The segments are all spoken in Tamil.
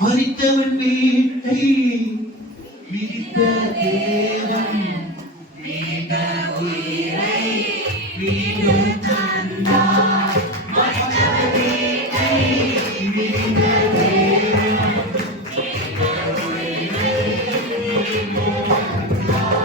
மரித்தவன் வீட்டை விரித்த தேவன் மீத உயிரை மீண்டும் தந்தார். மரித்தவன் வீட்டை விரித்த தேவன் மீத உயிரை மீண்டும் தந்தார்.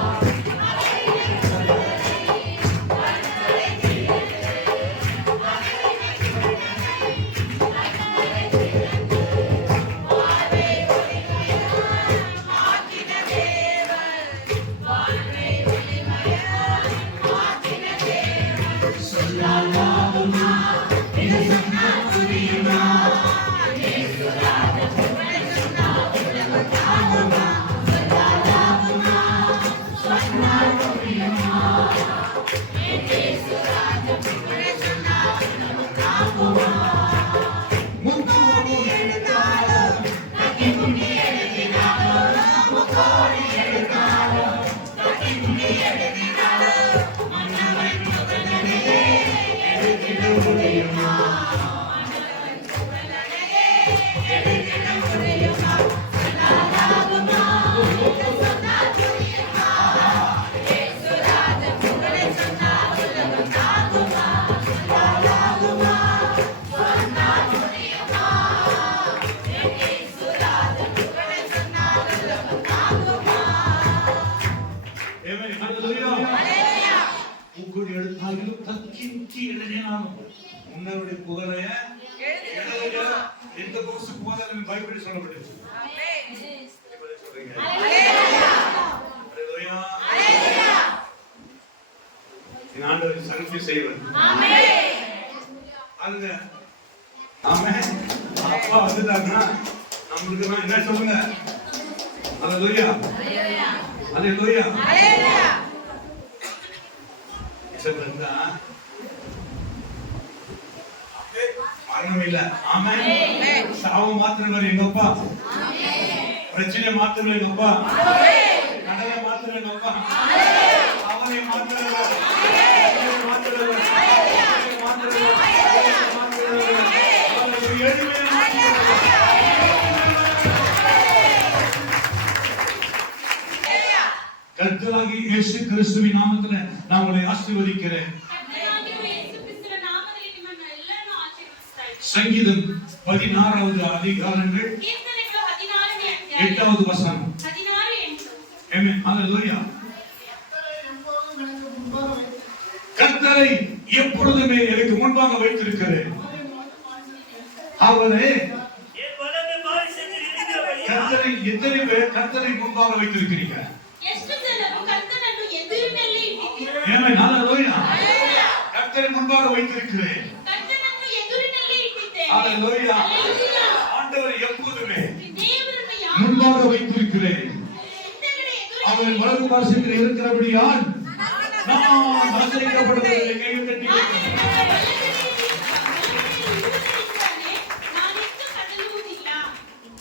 சொல்லாலாகுமா இது சொன்னா புரியுமா? சொல்லாலாகுமா சொன்னால் புரியுமா? முக்கோடி எழுத்தாளர் கட்டி குண்டி எழுதினாரோ, முக்கோடி எழுத்தாளர் கட்டி குண்டி எழுதினாரோ, மன்னவன் புகழனையே எழுதிட முடியுமா? எழுதிட முடியுமா? சொல்லாலாகுமா இது சொன்னால் புரியுமா? இயேசுராஜன் புகழை சொன்னால் உலகம் தாங்குமா? சொல்லாலாகுமா சொன்னால் புரியுமா? இயேசுராஜன் புகழை சொன்னால் உலகம் தாங்குமா? Amen. Hallelujah. முக்கோடி எழுத்தாலும் தக்கின்றி எழுதினாலும் உன்னருடைய புகழைய எழுதுக. எந்த கோர்ஸுக்கு போதாலும் பைபிள் சொல்லப்பட்டிருக்கு. எப்படி சொல்றீங்க? Hallelujah. என் ஆண்டவர் சங்கி செய்வார். அதுங்க ஆமென். அப்பா வந்துட்டாங்கன்னா நம்மளுக்கு என்ன சொல்லுங்க? Hallelujah. Hallelujah. மரணம் இல்ல. ஆமென். சாவு மாத்திரம் எங்கப்பா, பிரச்சனை மாத்திரம் எங்கப்பா, கடலை மாத்திரம் எங்கப்பா, அவனை மாத்திரம் கர்த்தராகிய இயேசு கிறிஸ்துவின் நாமத்திலே நான் உங்களை ஆசீர்வதிக்கிறேன். சங்கீதம் 16வது அதிகாரங்கள் 8வது வசனம். ஆமென். ஹalleluya. கர்த்தரை எப்பொழுதுமே எனக்கு முன்பாக வைத்திருக்கிறேன். அவரே கர்த்தரை எத்தனை பேர் கர்த்தரை முன்பாக வைத்திருக்கிறீங்க? ஆமென். ஹalleluya. கர்த்தரை முன்பாக வைத்திருக்கிறேன். ஹalleluya. ஆண்டவரை எப்பொழுதுமே முன்பாக வைத்திருக்கிறேன். அவர் வலது பாசத்தில் இருக்கிறபடியால் நான் ஆசீர்வதிக்கப்படுவதில்லை. கையை தட்டி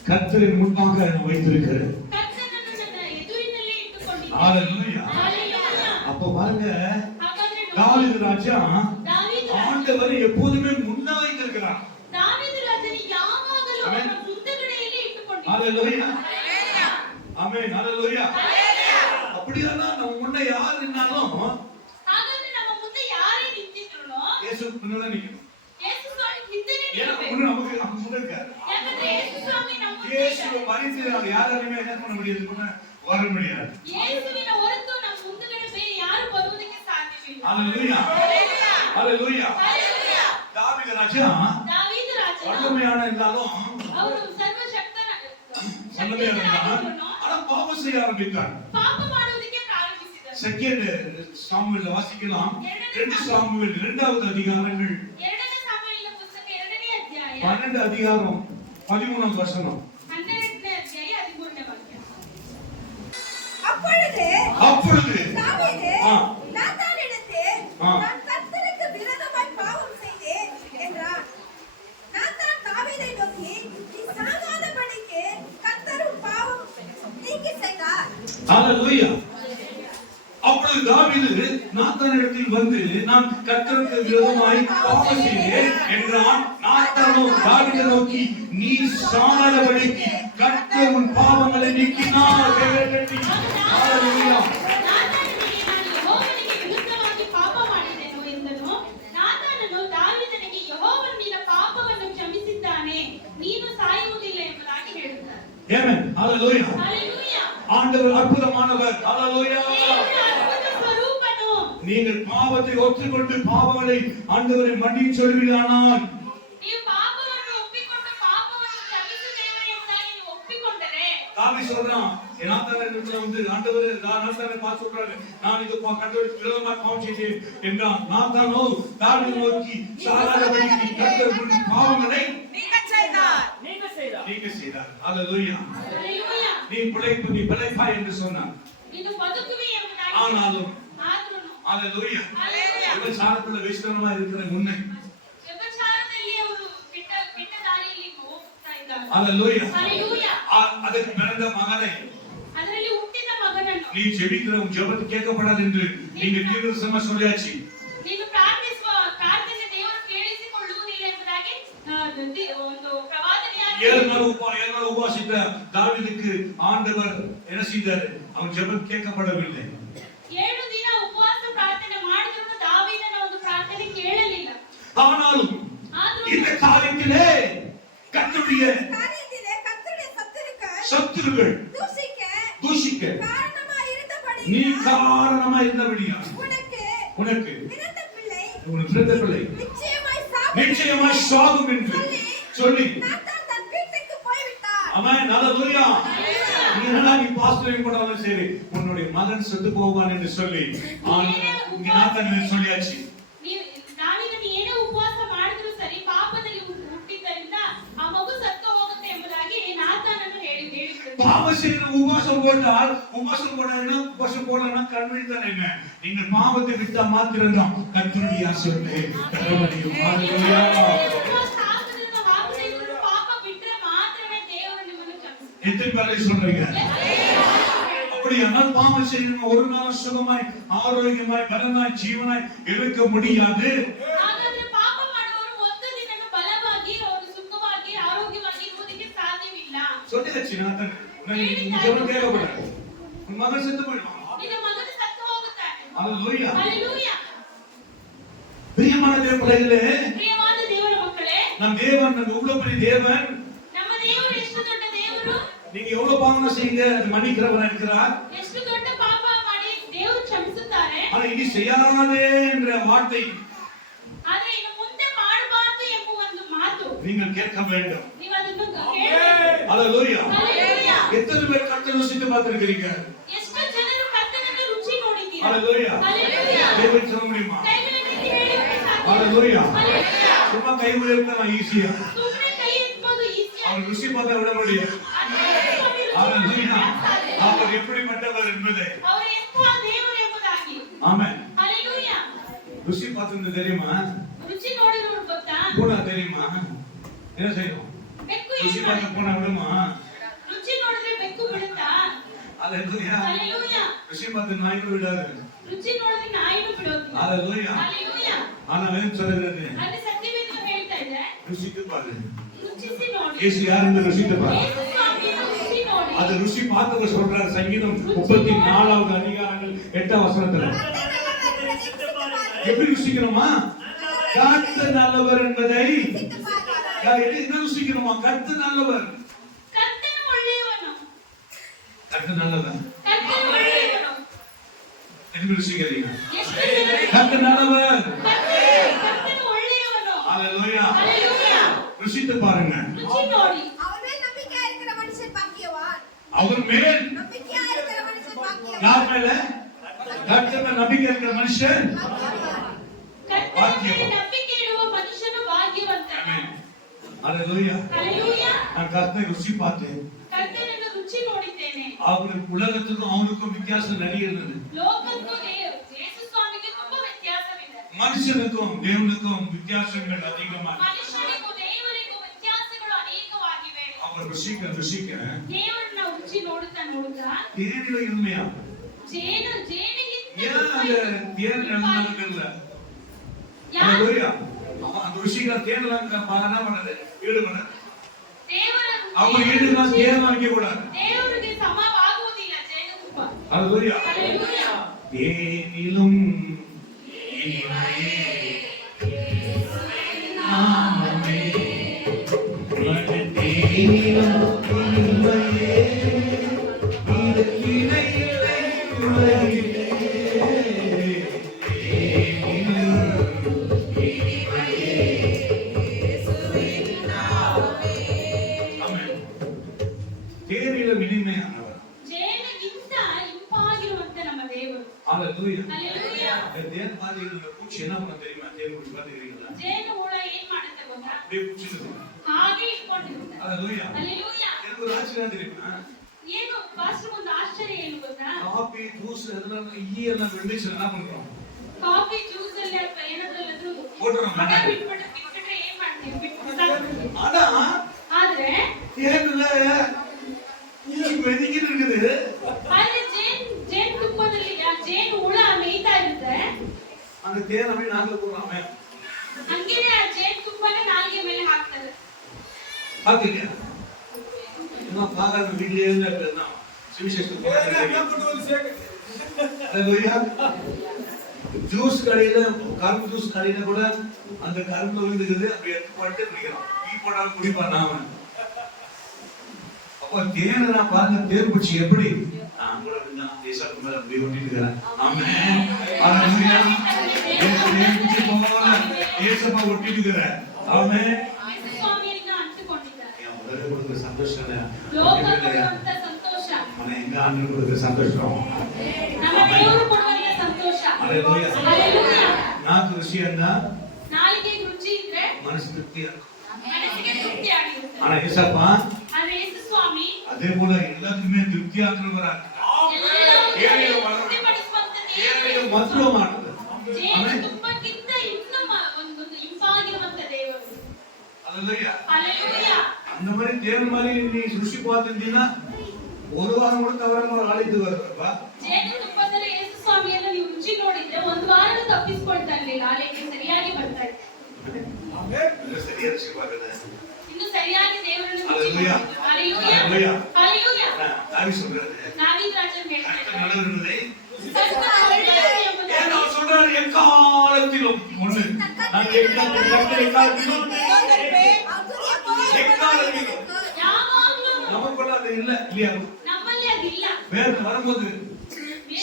கர்த்தரை முன்பாக வைத்திருக்கிறேன். ஹalleluya. அப்ப பாருங்க, தாவீது ராஜா ஆண்டவரை எப்போதுமே முன்ன வைத்திருக்கிறார். ஹalleluya. ஆமென். ஹalleluya. அப்படியானா நம்ம முன்ன யார் நின்னாலும் இயேசு முன்னால நிக்கணும். ஏன்னா முன்ன நமக்கு முன்ன இருக்கார். இயேசு மரித்தார். யாராலுமே என்ன பண்ண முடியாது, முன்ன வர முடியாது. இயேசுவின் ஒருத்தோ நம்ம முன்னுக்கு பேர் யாரும் வருவதற்கு சாத்தியமில்லை. ஹalleluya. ஹalleluya. தாவீது ராஜா வல்லமையான இருந்தாலும் அவர் சர்வசக்தனான ஆனா பாவம் செய்ய ஆரம்பித்தார். பாவம் ಮಾಡುವುದಕ್ಕೆ ಪ್ರಾರಂಭಿಸಿದರು. செகண்ட் சாமுவேல் வாசிக்கலாம். 2 சாமுவேல் 2வது அதிகாரங்கள் 2 சாமுவேலிನ ಪುಸ್ತಕ 2ನೇ ಅಧ್ಯಾಯ 12 அதிகாரம் 13வது வசனம். 12ನೇ ಅಧ್ಯಾಯ 13ನೇ ವಾಕ್ಯ. அப்பொழுது தாவீது நாத்தானிடத்தில் நான் கர்த்தருக்கு விரோதமாய் பாவம் செய்தேன் என்றான். நாத்தான் தாவீதை நோக்கி, நீ சாகாதபடிக்கு கர்த்தர் பாவம் நீக்கி செய்தார். ஹalleluya. அப்பொழுது தாவீது நாத்தானிடத்தில் வந்து நான் கர்த்தருக்கு விரோதமாய் பாவம் செய்தேன் என்றான். நாத்தானோ தாவீதை நோக்கி நீ சாகாதபடிக்கு கர்த்தர் உன் பாவங்களை நீக்கினார். ஹalleluya. ನಾತಾನನಿಗೆ ನಾನು ಯೆಹೋವನಿಗೆ ವಿರುದ್ಧವಾಗಿ ಪಾಪ ಮಾಡಿದೆನು ಎಂದನು. ನಾತಾನನು ದಾವೀದನಿಗೆ ಯೆಹೋವನು ನಿನ್ನ ಪಾಪವನ್ನು ಕ್ಷಮಿಸಿದ್ದಾನೆ, ನೀನು ಸಾಯುವುದಿಲ್ಲ ಎಂಬುದಾಗಿ ಹೇಳುತ್ತಾನೆ. ಆಮೆನ್. ಹalleluya. ஹalleluya. ஆண்டவர் அற்புதமானவர். ஹalleluya. ದೇವರು ಅದ್ಭುತ ಸ್ವರೂಪನು. நீங்கள் பாவத்தை ஒத்துக்கொண்டு பாவங்களை ஆண்டவரை மன்னிச்சு சொல்வீர்களானால் ನೀವು ಪಾಪವನ್ನು ಒಪ್ಪಿಕೊಂಡು ಪಾಪವನ್ನು ಕ್ಷಮಿಸು ದೇವರೇ ಎಂಬುದಾಗಿ ನೀವು ಒಪ್ಪಿಕೊಂಡರೆ தாவீது சொல்றான் நாத்தானிடத்துல வந்து ஆண்டவரே நாத்தானை பார்த்து சொல்றாரு நான் இது கர்த்தருக்கு விரோதமாக பாவம் செய்தேன் என்றான். நாத்தானோ தாவீதை நோக்கி சாகாதபடிக்கு கர்த்தர் உன் பாவங்களை நீங்க செய்தார். ஹalleluya. ஹalleluya. நீ பிழைப்பாய் என்று சொன்னார். ನೀನು ಬದುಕುವಿ ಎಂಬುದಾಗಿ ஆனாலும் ಆದ್ರೂನು ஹalleluya. ஹalleluya. விபச்சாரத்துல வேஷ்டனமா இருக்கிற முன்னை ವ್ಯಭಿಚಾರದಲ್ಲಿ ಅವರು ಕೆಟ್ಟ ದಾರಿಯಲ್ಲಿ ಹೋಗ್ತಾ ಇದ್ದಾರೆ. ஹalleluya. ஹalleluya. அதுக்கு பிறந்த மகனை ಅದರಲ್ಲಿ ಹುಟ್ಟಿದ ಮಗನನ್ನು நீ ஜெபிக்கிற உன் ஜெபத்து கேட்கப்படாது என்று நீங்க தீர்க்கதரிசனமா சொல்லியாச்சு. ನೀನು ಪ್ರಾರ್ಥಿಸುವ ಪ್ರಾರ್ಥನೆ ದೇವರು ಕೇಳಿಸಿಕೊಳ್ಳುವುದಿಲ್ಲ ಎಂಬುದಾಗಿ ಒಂದು ಪ್ರವಾದನೆಯಾಗಿ 7 நாள் உபவாசித்த தாவீதுக்கு ஆண்டவர் என்ன செய்தார்? அவன் ஜெபம் கேட்கப்படவில்லை. 7 ದಿನ ಉಪವಾಸ ಪ್ರಾರ್ಥನೆ ಮಾಡಿದ್ರು ದಾವೀದನ ಒಂದು ಪ್ರಾರ್ಥನೆ ಕೇಳಲಿಲ್ಲ. ஆனாலும் இந்த காரியத்திலே கர்த்தருடைய காரியத்திலே கர்த்தருடைய சத்துருக்கள் தூஷிக்க நீ காரணமா இருந்தபடியா உனக்கு பிறந்த பிள்ளை நிச்சயமாய் சாகும் என்று சொல்லி ஆமென். ஹalleluya. நீ பாஸ்டரையும் கூட சரி உன்னுடைய மகன் செத்து போவான் என்று சொல்லி நாத்தானிடத்தில் சொல்லியாச்சு. ದಾವೀದನು ಏನೇ ಉಪವಾಸ ಮಾಡಿದ್ರು ಸರಿ ಪಾಪದಲ್ಲಿ ಹುಟ್ಟಿದ್ದರಿಂದ ಆ ಮಗು ಸತ್ತು ಹೋಗುತ್ತೆ ಎಂಬುದಾಗಿ ನಾತಾನನು ಹೇಳಿಬಿಡುತ್ತಾನೆ. பாவம் செய்யற உபவாசம் போடலன்னா கண்மணிதான் என்ன? நீங்கள் பாவத்தை விட்டா மாத்திரம்தான் கர்த்தருடைய ஆசீர்வாதத்தை பெற முடியும். ஹalleluya. ಪಾಪ ಬಿಟ್ರೆ ಮಾತ್ರವೇ ದೇವರು ನಿಮ್ಮನ್ನು ಕ್ಷಮಿಸುತ್ತಾರೆ. எத்தனை பேரை சொல்றீங்க? அப்படியானால் பாவம் செய்யணும் ஒரு நாள் சுகமாய் ஆரோக்கியமாய் பலனாய் ஜீவனாய் இருக்க முடியாது. ಹಾಗಾದ್ರೆ ಪಾಪ ಮಾಡುವವರು ಒಂದು ದಿನ ಬಲವಾಗಿ ಅವರು ಸುಖವಾಗಿ ಆರೋಗ್ಯವಾಗಿ ಇರುವುದಕ್ಕೆ ಸಾಧ್ಯವಿಲ್ಲ. சொல்லியாச்சு நாத்தன் ஜெபம் கேட்கப்படாது. உன் மகன் செத்து போயிடுவான். ನಿನ್ನ ಮಗನು ಸತ್ತು ಹೋಗುತ್ತಾನೆ. ஹalleluya. ஹalleluya. பிரியமான தேவர்களே, ಪ್ರಿಯವಾದ ದೇವರ ಮಕ್ಕಳೇ, நம் தேவன் எவ்வளவு பெரிய தேவன். ನಮ್ಮ ದೇವರು ಎಷ್ಟು ದೊಡ್ಡ ದೇವರು. நீங்க எவ்வளவு பாவம் செய்யுங்க அது மன்னிக்கிறவரா இருக்கிறார். ಎಷ್ಟು ದೊಡ್ಡ ಪಾಪ ಮಾಡಿ ದೇವರು ಕ್ಷಮಿಸುತ್ತಾರೆ. ஆனா இனி செய்யாதே என்ற வார்த்தை ಆದರೆ ಇನ್ನು ಮುಂದೆ ಮಾಡಬಾರದು ಎಂಬ ಒಂದು ಮಾತು நீங்கள் கேட்க வேண்டும். ನೀವು ಅದನ್ನು ಕೇಳಬೇಕು. ஹalleluya. ஹalleluya. எத்தனை பேர் கர்த்தரை ருசித்து பார்த்திருக்கீங்க? ಎಷ್ಟು ಜನರು ಕರ್ತನನ್ನು ರುಚಿ ನೋಡಿದ್ದೀರಾ? ஹalleluya. ஹalleluya. தேவன் சொல்ல முடியுமா? ಕೈಗಳನ್ನು ಹೇಳಿ ಸಾಧ್ಯ. ஹalleluya. ஹalleluya. சும்மா கை உயர்த்தலாம் ஈஸியா. ಸುಮ್ಮನೆ ಕೈ ಎತ್ತಬಹುದು ಈಸಿ. அவர் ருசி பார்த்தா விட முடியும். ஹalleluya. அவர் எப்படிப்பட்டவர் என்பதை ಅವರು ಎಂತಹ ದೇವರು ಎಂಬುದಾಗಿ. ஆமென். ஹalleluya. ருசி பார்த்தது தெரியுமா? ರುಚಿ ನೋಡಿದ್ರು ಗೊತ್ತಾ? பூனை தெரியுமா? என்ன செய்யும்? ಬೆಕ್ಕು ருசி ಏನು பார்த்த பூனை விடுமா? ರುಚಿ ನೋಡಿದ್ರೆ ಬೆಕ್ಕು ಬಿಡುತ್ತಾ? ஹalleluya. ஹalleluya. ருசி பார்த்த நாய் விடாது. ರುಚಿ ನೋಡಿದ್ರೆ ನಾಯಿನೂ ಬಿಡೋದಿಲ್ಲ. ஹalleluya. ஹalleluya. ஆனா வேணும் சொல்றது ಅಲ್ಲಿ ಸತ್ಯವೇದ ಹೇಳ್ತಾ ಇದೆ, ருசித்து பாரு. ರುಚಿಸಿ ನೋಡಿ. இயேசு யாருன்னு ருசித்து பாரு. ಯೇಸು ಸ್ವಾಮಿಯನ್ನು ರುಚಿ ನೋಡಿ. அது ருசி பார்த்தவர் சொல்றாரு சங்கீதம் 34வது அதிகாரங்கள் 8வது வசனத்துல. எப்படி ருசிக்கணுமா? கர்த்தர் நல்லவர் என்பதை என்ன ருசிக்கணுமா? கர்த்தர் நல்லவர். ಕರ್ತನು ಒಳ್ಳೆಯವನು. கர்த்தர் நல்லவர். ಕರ್ತನು ಒಳ್ಳೆಯವನು. எப்படி ருசிக்கிறீங்க? ಎಷ್ಟು ಜನರು கர்த்தர் நல்லவர். ಕರ್ತನು ಒಳ್ಳೆಯವನು. ஹalleluya. ஹalleluya. ருசித்து பாருங்க. ರುಚಿ ನೋಡಿ. அவர் மேல் யார் மேல? கர்த்தர் மேல் நம்பிக்கை இருக்கிற மனுஷன் ಕರ್ತನ ಮೇಲೆ ನಂಬಿಕೆ ಇಡುವ ಮನುಷ್ಯನು ಭಾಗ್ಯವಂತನು. ஹalleluya. ஹalleluya. நான் கர்த்தரை ருசி பார்த்தேன். ಕರ್ತನನ್ನು ರುಚಿ ನೋಡಿದ್ದೇನೆ. அவருக்கு உலகத்துக்கும் அவனுக்கும் வித்தியாசம் நிறைய இருந்தது. ಲೋಕಕ್ಕೂ ಯೇಸು ಸ್ವಾಮಿಗೆ ತುಂಬಾ ವ್ಯತ್ಯಾಸವಿದೆ. மனுஷனுக்கும் தேவனுக்கும் வித்தியாசங்கள் அதிகமாக. ಮನುಷ್ಯನಿಗೂ ದೇವರಿಗೂ ವ್ಯತ್ಯಾಸಗಳು ಅನೇಕವಾಗಿವೆ. அவர் ருசிக்க ದೇವರನ್ನ ರುಚಿ ನೋಡುತ್ತಾ தேனில இனிமையா ಜೇನಿಗಿಂತ அந்த தேன் என்னன்னு தெரியல. ಯಾರು ஹalleluya. அந்த ருசிகள் தேன்ல என்ன பண்ணது? ஈடுபடாது. ದೇವರನ್ನು அவங்க ஈடுனா தேன் வைக்க கூடாது. ದೇವರಿಗೆ ಸಮವಾಗುವುದಿಲ್ಲ ಜೇನುತುಪ್ಪ. ஹalleluya. ஹalleluya. தேனிலும் இனிமையே நாமமே தேனிலும் இனிமையே இது இணையில்லை உலகிலே தேனிலும் இனிமையே இயேசுவின் நாமமே. ஆமென். தேனிலும் இனிமையானவர். ಜೇನಿಗಿಂತ ಇಂಪಾಗಿರುವಂತ ನಮ್ಮ ದೇವರು. ஹalleluya. ஹalleluya. தேன் பாத்தீங்கன்னா பூச்சி என்ன பண்ண தெரியுமா? தேன் பூச்சி பாத்தீங்களா? ಜೇನು ಹುಳ ಏನ್ ಮಾಡುತ್ತೆ ಗೊತ್ತಾ? அப்படியே பூச்சிடுது. ಹಾಗೆ ಇಟ್ಕೊಂಡಿರುತ್ತೆ. ஹalleluya. ஹalleluya. எனக்கு ஒரு ஆச்சரியம் தெரியுமா? ಏನು ಪಾಸ್ಟರ್ ಒಂದು ಆಶ್ಚರ್ಯ ಏನು ಗೊತ್ತಾ? காபி ஜூஸ் அதெல்லாம் ஈ எல்லாம் வெந்துச்சு என்ன பண்றோம்? ಕಾಫಿ ಜ್ಯೂಸ್ ಅಲ್ಲಿ ಅಥವಾ ಏನಾದ್ರೂ போடுறோம். ಬಿಟ್ಬಿಟ್ರೆ ಏನ್ ಮಾಡ್ತೀವಿ? ಬಿಟ್ಬಿಟ್ಟು ஆனா ಆದ್ರೆ தேன்ல ஈ வெதிக்கிட்டு இருக்குது. ಆದ್ರೆ ಜೇನು ತುಪ್ಪದಲ್ಲಿ ಜೇನು ಹುಳ ಮೇಯ್ತಾ ಇರುತ್ತೆ. அந்த தேன் அப்படியே நாக்குல போடுறாமே. ಹಂಗೇನೆ ಆ ಜೇನು ತುಪ್ಪನ ನಾಲಿಗೆ ಮೇಲೆ ಹಾಕ್ತಾರೆ. பாத்தீங்க? இன்னும் பாக்காத வீட்லயே இருந்தா சுவிசேஷம் ஹalleluya. ஜூஸ் கடையில கரும்பு ஜூஸ் கடையில கூட அந்த கரும்பு விழுந்துக்குது அப்படியே எடுத்து போட்டு குடிக்கிறோம். டீ போடாம குடிப்பான் நாம. அப்ப தேனை நான் பாருங்க தேன் பூச்சி எப்படி நான் கூட இருந்தான் தேசத்துக்கு மேல அப்படி ஒட்டிட்டு இருக்கிறேன். ஆமென். ஹalleluya. தேன் பூச்சி போல ஏசப்பா ஒட்டிட்டு இருக்கிறேன். ஆமென். ಯೇಸು ಸ್ವಾಮಿಯನ್ನ ಅಂಟಿಕೊಂಡಿದ್ದಾರೆ. என் முதல்ல கொடுக்கிற சந்தோஷம் ಲೋಕ ಕೊಡುವಂತ ಸಂತೋಷ, ஆனா எங்க ஆண்டு கொடுக்கிற சந்தோஷம். ನಮ್ಮ ದೇವರು ಕೊಡುವಂತ ಸಂತೋಷ. ஹalleluya. ಹalleluya. நாக்கு ருசியா ನಾಲಿಗೆ ರುಚಿ ಇದ್ರೆ மனசு திருப்தியா இருக்கும். ಮನಸ್ಸಿಗೆ ತೃಪ್ತಿ ಆಗಿರುತ್ತೆ. ஆனா ஏசப்பா ಆದ್ರೆ ಯೇಸು ಸ್ವಾಮಿ அதே போல எல்லாத்துக்குமே திருப்தியாக்குறவரா ಎಲ್ಲರನ್ನೂ ತೃಪ್ತಿಪಡಿಸುವಂತ ದೇವರು. மதுரமானது. ಜೇನು ತುಪ್ಪಕ್ಕಿಂತ ಇನ್ನೂ ಒಂದು ಇಂಪಾಗಿರುವಂತ ದೇವರು. ஹalleluya. ಹalleluya. அந்த மாதிரி தேன் மாதிரி நீ ருசி பார்த்திருந்தீங்கன்னா ஒரு வாரம் கூட தவறாம அழைத்து வருவா. ಜೇನು ತುಪ್ಪದಲ್ಲಿ ಯೇಸು ಸ್ವಾಮಿಯನ್ನ ನೀವು ರುಚಿ ನೋಡಿದ್ರೆ ಒಂದು ವಾರ ತಪ್ಪಿಸಿಕೊಳ್ತಾ ಇರ್ಲಿಲ್ಲ. ಆಲಯಕ್ಕೆ ಸರಿಯಾಗಿ ಬರ್ತಾ ಇದ್ರು. சரியா ருசி பார்க்கறது. ಇನ್ನು ಸರಿಯಾಗಿ ದೇವರನ್ನು ರುಚಿ ஹalleluya. ನೋಡಿದ್ರು. ಹalleluya. ஹalleluya. ಹalleluya. தாவி சொல்றாரு. ನಾವೀದ್ ರಾಜನ್ ಹೇಳ್ತಾ கர்த்தர் ಇದ್ದಾರೆ. நல்லவர்களே. ಕರ್ತನು ಒಳ್ಳೆಯವರು ಎಂಬುದಾಗಿ. ஏன் அவர் சொல்றாரு எக்காலத்திலும் ஒண்ணு. நான் எக்காலத்திலும் ಯಾವಾಗ್ಲೂ நமக்குள்ள அது இல்ல இல்லையா? ನಮ್ಮಲ್ಲಿ ಅದಿಲ್ಲ. வேற வரும்போது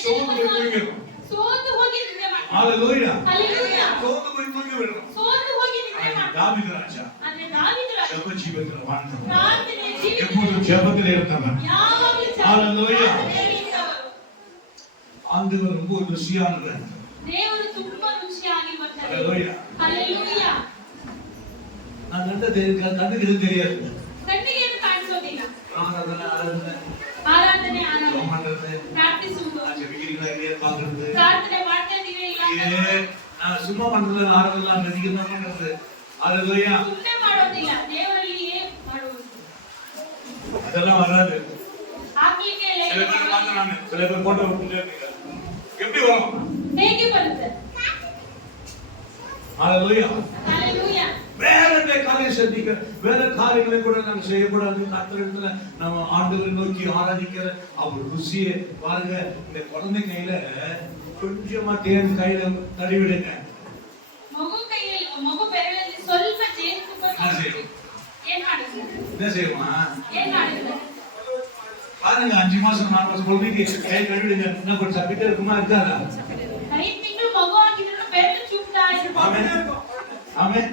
சோர்ந்து போய் தூங்கிடும். ಸೋತು ಹೋಗಿ ನಿದ್ರೆ ಮಾಡ್ತಾರೆ. ஹalleluya. ಹalleluya. சோர்ந்து போய் தூங்கி விடுறோம். ಸೋತು ಹೋಗಿ ನಿದ್ರೆ ಮಾಡ್ತಾರೆ. தாவீது ராஜா ಆದ್ರೆ ದಾವೀದ ರಾಜ ஜெப ஜீவத்துல வாழ்ந்தவர். ಪ್ರಾರ್ಥನೆ ಜೀವಿತ எப்போதும் ஜெபத்திலே இருந்தவர். ಯಾವಾಗ್ಲೂ ஹalleluya. ಪ್ರಾರ್ಥನೆಯಲ್ಲಿ ಇದ್ದವರು. ஆண்டவர் ரொம்ப ருசியானவர். ದೇವರು ತುಂಬಾ ರುಚಿಯಾಗಿರುವಂತ ஹalleluya. ಹalleluya. நான் கண்ணுக்கு தெரியாது. ಕಣ್ಣಿಗೆ ಏನು ಕಾಣಿಸೋದಿಲ್ಲ. ஆராதனை ಆರಾಧನೆ ஜெபம் பண்றது ಪ್ರಾರ್ಥಿಸುವುದು, ஜெபிக்கிறீங்களா இல்லையா பாக்குறது. ಪ್ರಾರ್ಥನೆ ಮಾಡ್ತಾ ಇದೀವಿ ಇಲ್ಲ நான் சும்மா பண்றது ஆராதனை நதிக்கலாம் பண்றது. ஹalleluya. ಸುಮ್ಮನೆ ಮಾಡೋದಿಲ್ಲ, ದೇವರಲ್ಲಿಯೇ ಮಾಡುವುದು. அதெல்லாம் வராது. ಹಾಕ್ಲಿಕ್ಕೆ சில பேர் பார்த்து நான் சில பேர் போட்டோ விட்டுட்டே இருக்காங்க. எப்படி வரும்? ಹೇಗೆ ಬರುತ್ತೆ? ஹalleluya. ಹalleluya. வேற காரியம் சந்திக்க வேற காரியங்களை கூட நம்ம செய்யக்கூடாது. கர்த்தரிடத்துல நம்ம ஆண்டவரை நோக்கி ஆராதிக்கிற அவர் ருசியை பாருங்க. இந்த குழந்தை கையில கொஞ்சமா தேன் கையில தடவிடுங்க. ಮಗು ಕೈಯಲ್ಲಿ ಮಗು ಬೆರಳಲ್ಲಿ ಸ್ವಲ್ಪ ಜೇನುತುಪ್ಪ செய்யும். ಏನ್ ಮಾಡುತ್ತೆ? என்ன செய்யுமா? ಏನ್ ಮಾಡುತ್ತೆ? பாருங்க 5 மாசம் 4 மாசம் குழந்தைக்கு கை கழுவிடுங்க. என்ன கொஞ்சம் சப்பிட்டே இருக்குமா இருக்காதா? 5 ತಿಂಗಳು ಮಗು ಆಗಿದ್ರು ಬೆರಳು ಚುಪ್ತಾ ಇರುತ್ತೆ. ஆமென். ஆமென்.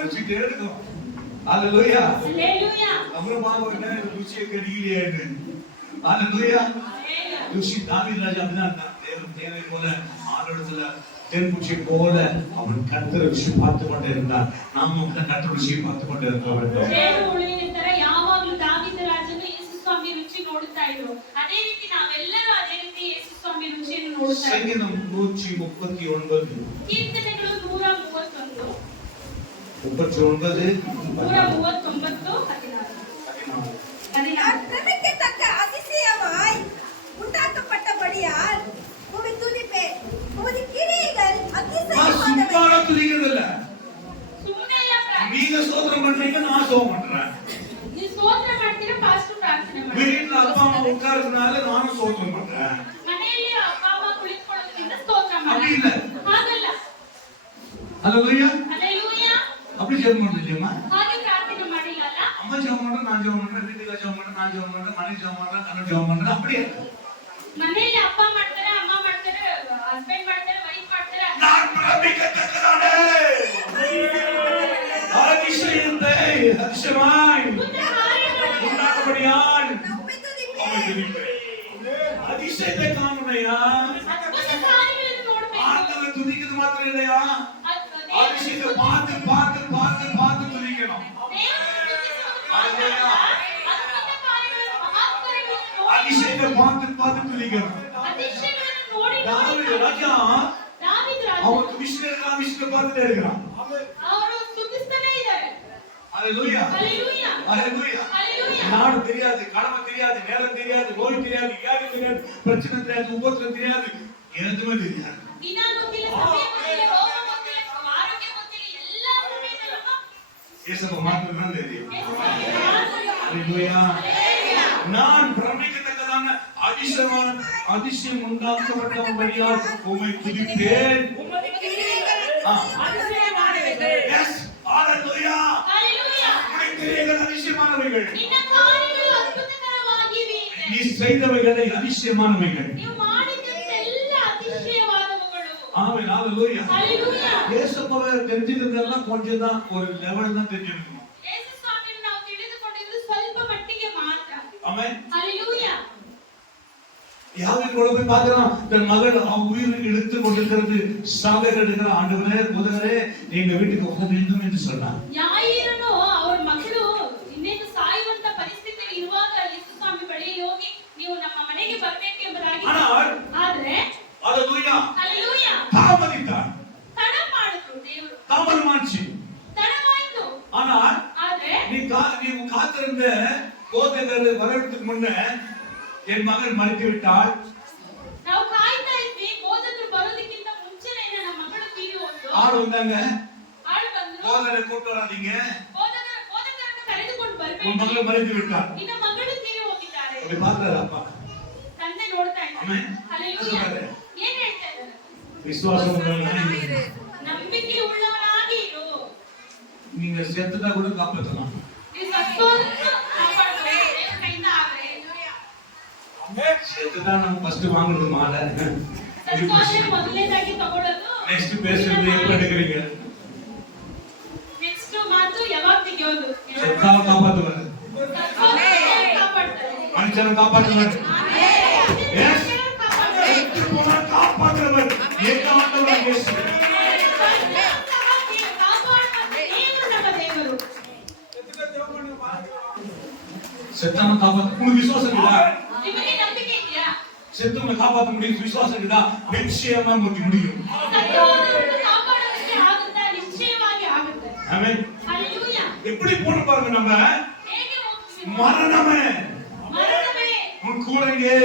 ருசிட்டே இருக்கும். ஹalleluya. ಹalleluya. அப்புறம் பாருங்க ருசியை கடிக்கிறியான்னு. ஹalleluya. ருசி தாவீது ராஜா அப்படிதான் இருந்தான். தேவன் தேவை போல ஆண்டவரத்துல தென்பூச்சி போல அவன் கர்த்தர் ருசி பார்த்து கொண்டே இருந்தான். நாமும் கர்த்தர் ருசியை பார்த்து கொண்டே இருக்க வேண்டும். ಜೇನು ಹುಳುವಿನ ತರ ಯಾವಾಗಲೂ ದಾವೀದ ರಾಜನು ಯೇಸು ಸ್ವಾಮಿ ರುಚಿ ನೋಡುತ್ತಾ ಇದ್ರು. ಅದೇ ರೀತಿ ನಾವೆಲ್ಲರೂ ಅದೇ ರೀತಿ ಯೇಸು ಸ್ವಾಮಿ ರುಚಿಯನ್ನು ನೋಡುತ್ತಾ ಇದ್ದೀವಿ. சங்கீதம் 139 ಕೀರ್ತನೆಗಳು 131 39 139 16. கிரமிக்கு தக்க அதிசயமாய் உண்டாக்கப்பட்டபடியால் உம்மை துதிப்பேன். அப்படி இல்ல. ಹಾಗಲ್ಲ. ஹalleluya. ಹಲ್ಲೆಲೂಯಾ. அப்படி ஜெபம் பண்றீங்களா? ಹಾಗೆ ಪ್ರಾರ್ಥನೆ ಮಾಡಿಲ್ಲ ಅಲ್ಲ? அம்மா ஜெபம் பண்றா, நான் ஜெபம் பண்றேன், வீட்டுல ஜெபம் பண்றேன், நான் ஜெபம் பண்றேன், மனைவி ஜெபம் பண்றா, கணவன் ஜெபம் பண்றா, அப்படியே ಮನೆಯಲ್ಲಿ ಅಪ್ಪ ಮಾಡ್ತಾರೆ, ಅಮ್ಮ ಮಾಡ್ತಾರೆ, ಹಸ್ಬೆಂಡ್ ಮಾಡ್ತಾರೆ, ವೈಫ್ ಮಾಡ್ತಾರೆ. நான் பிரமிக்கத்தக்கதானே அதிசயத்தை அதிசயமாய் ಅದ್ಭುತ ಕಾರ್ಯಗಳನ್ನು உண்டாக்கும்படியால் நம்மை துதிப்பேன். அவரை துதிப்பேன். அதிசயத்தை காணுமையா? ಅದ್ಭುತ ಕಾರ್ಯಗಳನ್ನು ನೋಡ್ಬೇಕು. ஆண்டவர் துதிக்கிறது மாத்திரம் இல்லையா? அதிசயத்தை பார்த்து பார்த்து பார்த்து பார்த்து துதிக்கணும். ದೇವರನ್ನು ಸ್ತುತಿಸುವುದು ಮಾತ್ರವಲ್ಲ, ಅದ್ಭುತ ಕಾರ್ಯಗಳನ್ನು, ಮಹತ್ಕಾರ್ಯಗಳನ್ನು ನೋಡಿ, அதிசயத்தை பார்த்து பார்த்து துதிக்கணும். அதிசಯಗಳನ್ನು ನೋಡಿ தாவீது ராஜா ದಾವೀದ ರಾಜ அவன் மிஷினரி பார்த்துட்டே இருக்கிறான். ಅವರು ಸ್ತುತಿಸ್ತಾನೆ ಇದ್ದಾರೆ. ஹalleluya. ಹಲ್ಲೆಲೂಯಾ. ஹalleluya. ಹಲ್ಲೆಲೂಯಾ. நாடு தெரியாது, கடமை தெரியாது, நேரம் தெரியாது, நோய் தெரியாது, வியாதி தெரியாது, பிரச்சனை தெரியாது, உபத்திரம் தெரியாது, எதுவுமே தெரியாது. ದಿನ ಗೊತ್ತಿಲ್ಲ, ಸಮಯ ಗೊತ್ತಿಲ್ಲ, ರೋಗ ಗೊತ್ತಿಲ್ಲ, ಆರೋಗ್ಯ ಗೊತ್ತಿಲ್ಲ, ಎಲ್ಲ ಸಮಯದಲ್ಲೂ இயேசுவை மாத்திரம் தெரியும். ಹಲ್ಲೆಲೂಯಾ. ஹalleluya. நான் பிரமிக்கத்தக்கதான அதிசயம் உண்டாக்கப்பட்டபடியால் உம்மை துதிப்பேன். Yes, hallelujah. ಹಲ್ಲೆಲೂಯಾ. உம்முடைய கிரியைகள் அதிசயமானவைகள். ನಿನ್ನ ಕಾರ್ಯಗಳು ಅದ್ಭುತಕರವಾಗಿವೆ. நீ செய்தவைகளை அதிசயமானவைகள். ನೀವು ಮಾಡಿದ್ದೆಲ್ಲ அதிசಯವಾದವುಗಳು. ஆமென், ஹalleluya. ಹಲ್ಲೆಲೂಯಾ. இயேசுவை தெரிஞ்சிருந்ததெல்லாம் கொஞ்சம் தான், ஒரு லெவல் தான் தெரிஞ்சிருக்கணும். ಯೇಸು ಸ್ವಾಮಿಯನ್ನು ನಾವು ತಿಳಿದುಕೊಂಡಿದ್ದು ಸ್ವಲ್ಪ ಮಟ್ಟಿಗೆ ಮಾತ್ರ. ஆமென். ಹಲ್ಲೆಲೂಯಾ. யாவின் கூட போய் பார்க்கலாம், தன் மகள் உயிர் எடுத்து கொண்டிருக்கிறது, சாக எடுக்கிற ஆண்டவரே புதகரே எங்க வீட்டுக்கு வர வேண்டும் என்று சொன்னார். ಯಾಯಿರನು ಅವರ ಮಗಳು ಇನ್ನೇನು ಸಾಯುವಂತ ಪರಿಸ್ಥಿತಿಯಲ್ಲಿ ಇರುವಾಗ ಯೇಸು ಸ್ವಾಮಿ ಬಳಿ ಹೋಗಿ ನೀವು ನಮ್ಮ ಮನೆಗೆ ಬರಬೇಕು ಎಂಬುದಾಗಿ. ஆனால் ಆದ್ರೆ ஹalleluya ಹಲ್ಲೆಲೂಯಾ தாமதித்தார். ತಡ ಮಾಡಿದ್ರು ದೇವರು. தாமதமாச்சு. ತಡವಾಯ್ತು. ஆனால் ಆದ್ರೆ நீ காத்திருந்த போதகர் வரதுக்கு முன்ன என் மகள் மறித்து விட்டாள். ನಾವು ಕಾಯ್ತಾ ಇದ್ವಿ, ಬೋಧಕರು ಬರೋದಕ್ಕಿಂತ ಮುಂಚೆನೇ ನಮ್ಮ ಮಗಳು ತೀರಿ ಹೋದ್ರು. ஆள் வந்தாங்க, ಆಳು ಬಂದ್ರು. போதகரை கூட்டு வராதீங்க, ಬೋಧಕರನ್ನು ಕರೆದುಕೊಂಡು உன் ಬರ್ಬೇಕು. மகள் மறித்து விட்டாள். ನಿನ್ನ ಮಗಳು ತೀರಿ ಹೋಗಿದ್ದಾರೆ. அப்படி பார்த்தாரு அப்பா. ತಂದೆ ನೋಡ್ತಾ ಇದ್ದಾರೆ. ಆಮೆನ್. ಹಲ್ಲೆಲೂಯಾ. ಏನ್ ಹೇಳ್ತಾ ಇದ್ದಾರೆ? விசுவாசம் உள்ளவனாய் இரு. ನಂಬಿಕೆ ಉಳ್ಳವನಾಗಿ ಇರು. நீங்க செத்துட்டா கூட காப்பாற்றலாம். ನೀನು ಸತ್ತೋದ್ರೂ ಕಾಪಾಡ್ಬೋದು. ದೇವರ ಕೈಯಿಂದ ಆದ್ರೆ. செத்துட்டா நம்ம ஃபர்ஸ்ட் வாங்குறது மாலை. ಸತ್ತೋದ್ರೆ ಮೊದಲನೇದಾಗಿ ತಗೊಳ್ಳೋದು. நெக்ஸ்ட் பேசுறது எப்ப எடுக்கிறீங்க? ನೆಕ್ಸ್ಟ್ ಮಾತು ಯಾವಾಗ ತೆಗೆಯೋದು? செத்தால காப்பாத்துவாரு, ಸತ್ತೋದ್ರೆ ಕಾಪಾಡ್ತಾರೆ. மனுஷனை காப்பாற்றுவாரு. Yes. ಕಾಪಾಡ್ತಾರೆ. செத்து போனா காப்பாற்றுறவர் எங்க ஆண்டவர் இயேசு. ಕಾಪಾಡುವಂತ ದೇವರು ನಮ್ಮ ದೇವರು. செத்தவனை காப்பாற்ற உங்களுக்கு விசுவாசம் இருக்குதா? ನಿಮಗೆ ನಂಬಿಕೆ ಇದೆಯಾ? செத்தவனை காப்பாற்ற முடியும் விசுவாசம் இருக்குதா? நிச்சயமா முடியும். ಸತ್ತೋರನ್ನು ಕಾಪಾಡೋದಕ್ಕೆ ಆಗುತ್ತಾ? ನಿಶ್ಚಯವಾಗಿ ಆಗುತ್ತೆ. ஆமென். ಹಲ್ಲೆಲೂಯಾ. எப்படி போன பாருங்க, நம்ம ಹೇಗೆ ಹೋಗ್ತೀವಿ? மரணமே ಮರಣವೇ உன் கூடங்கே,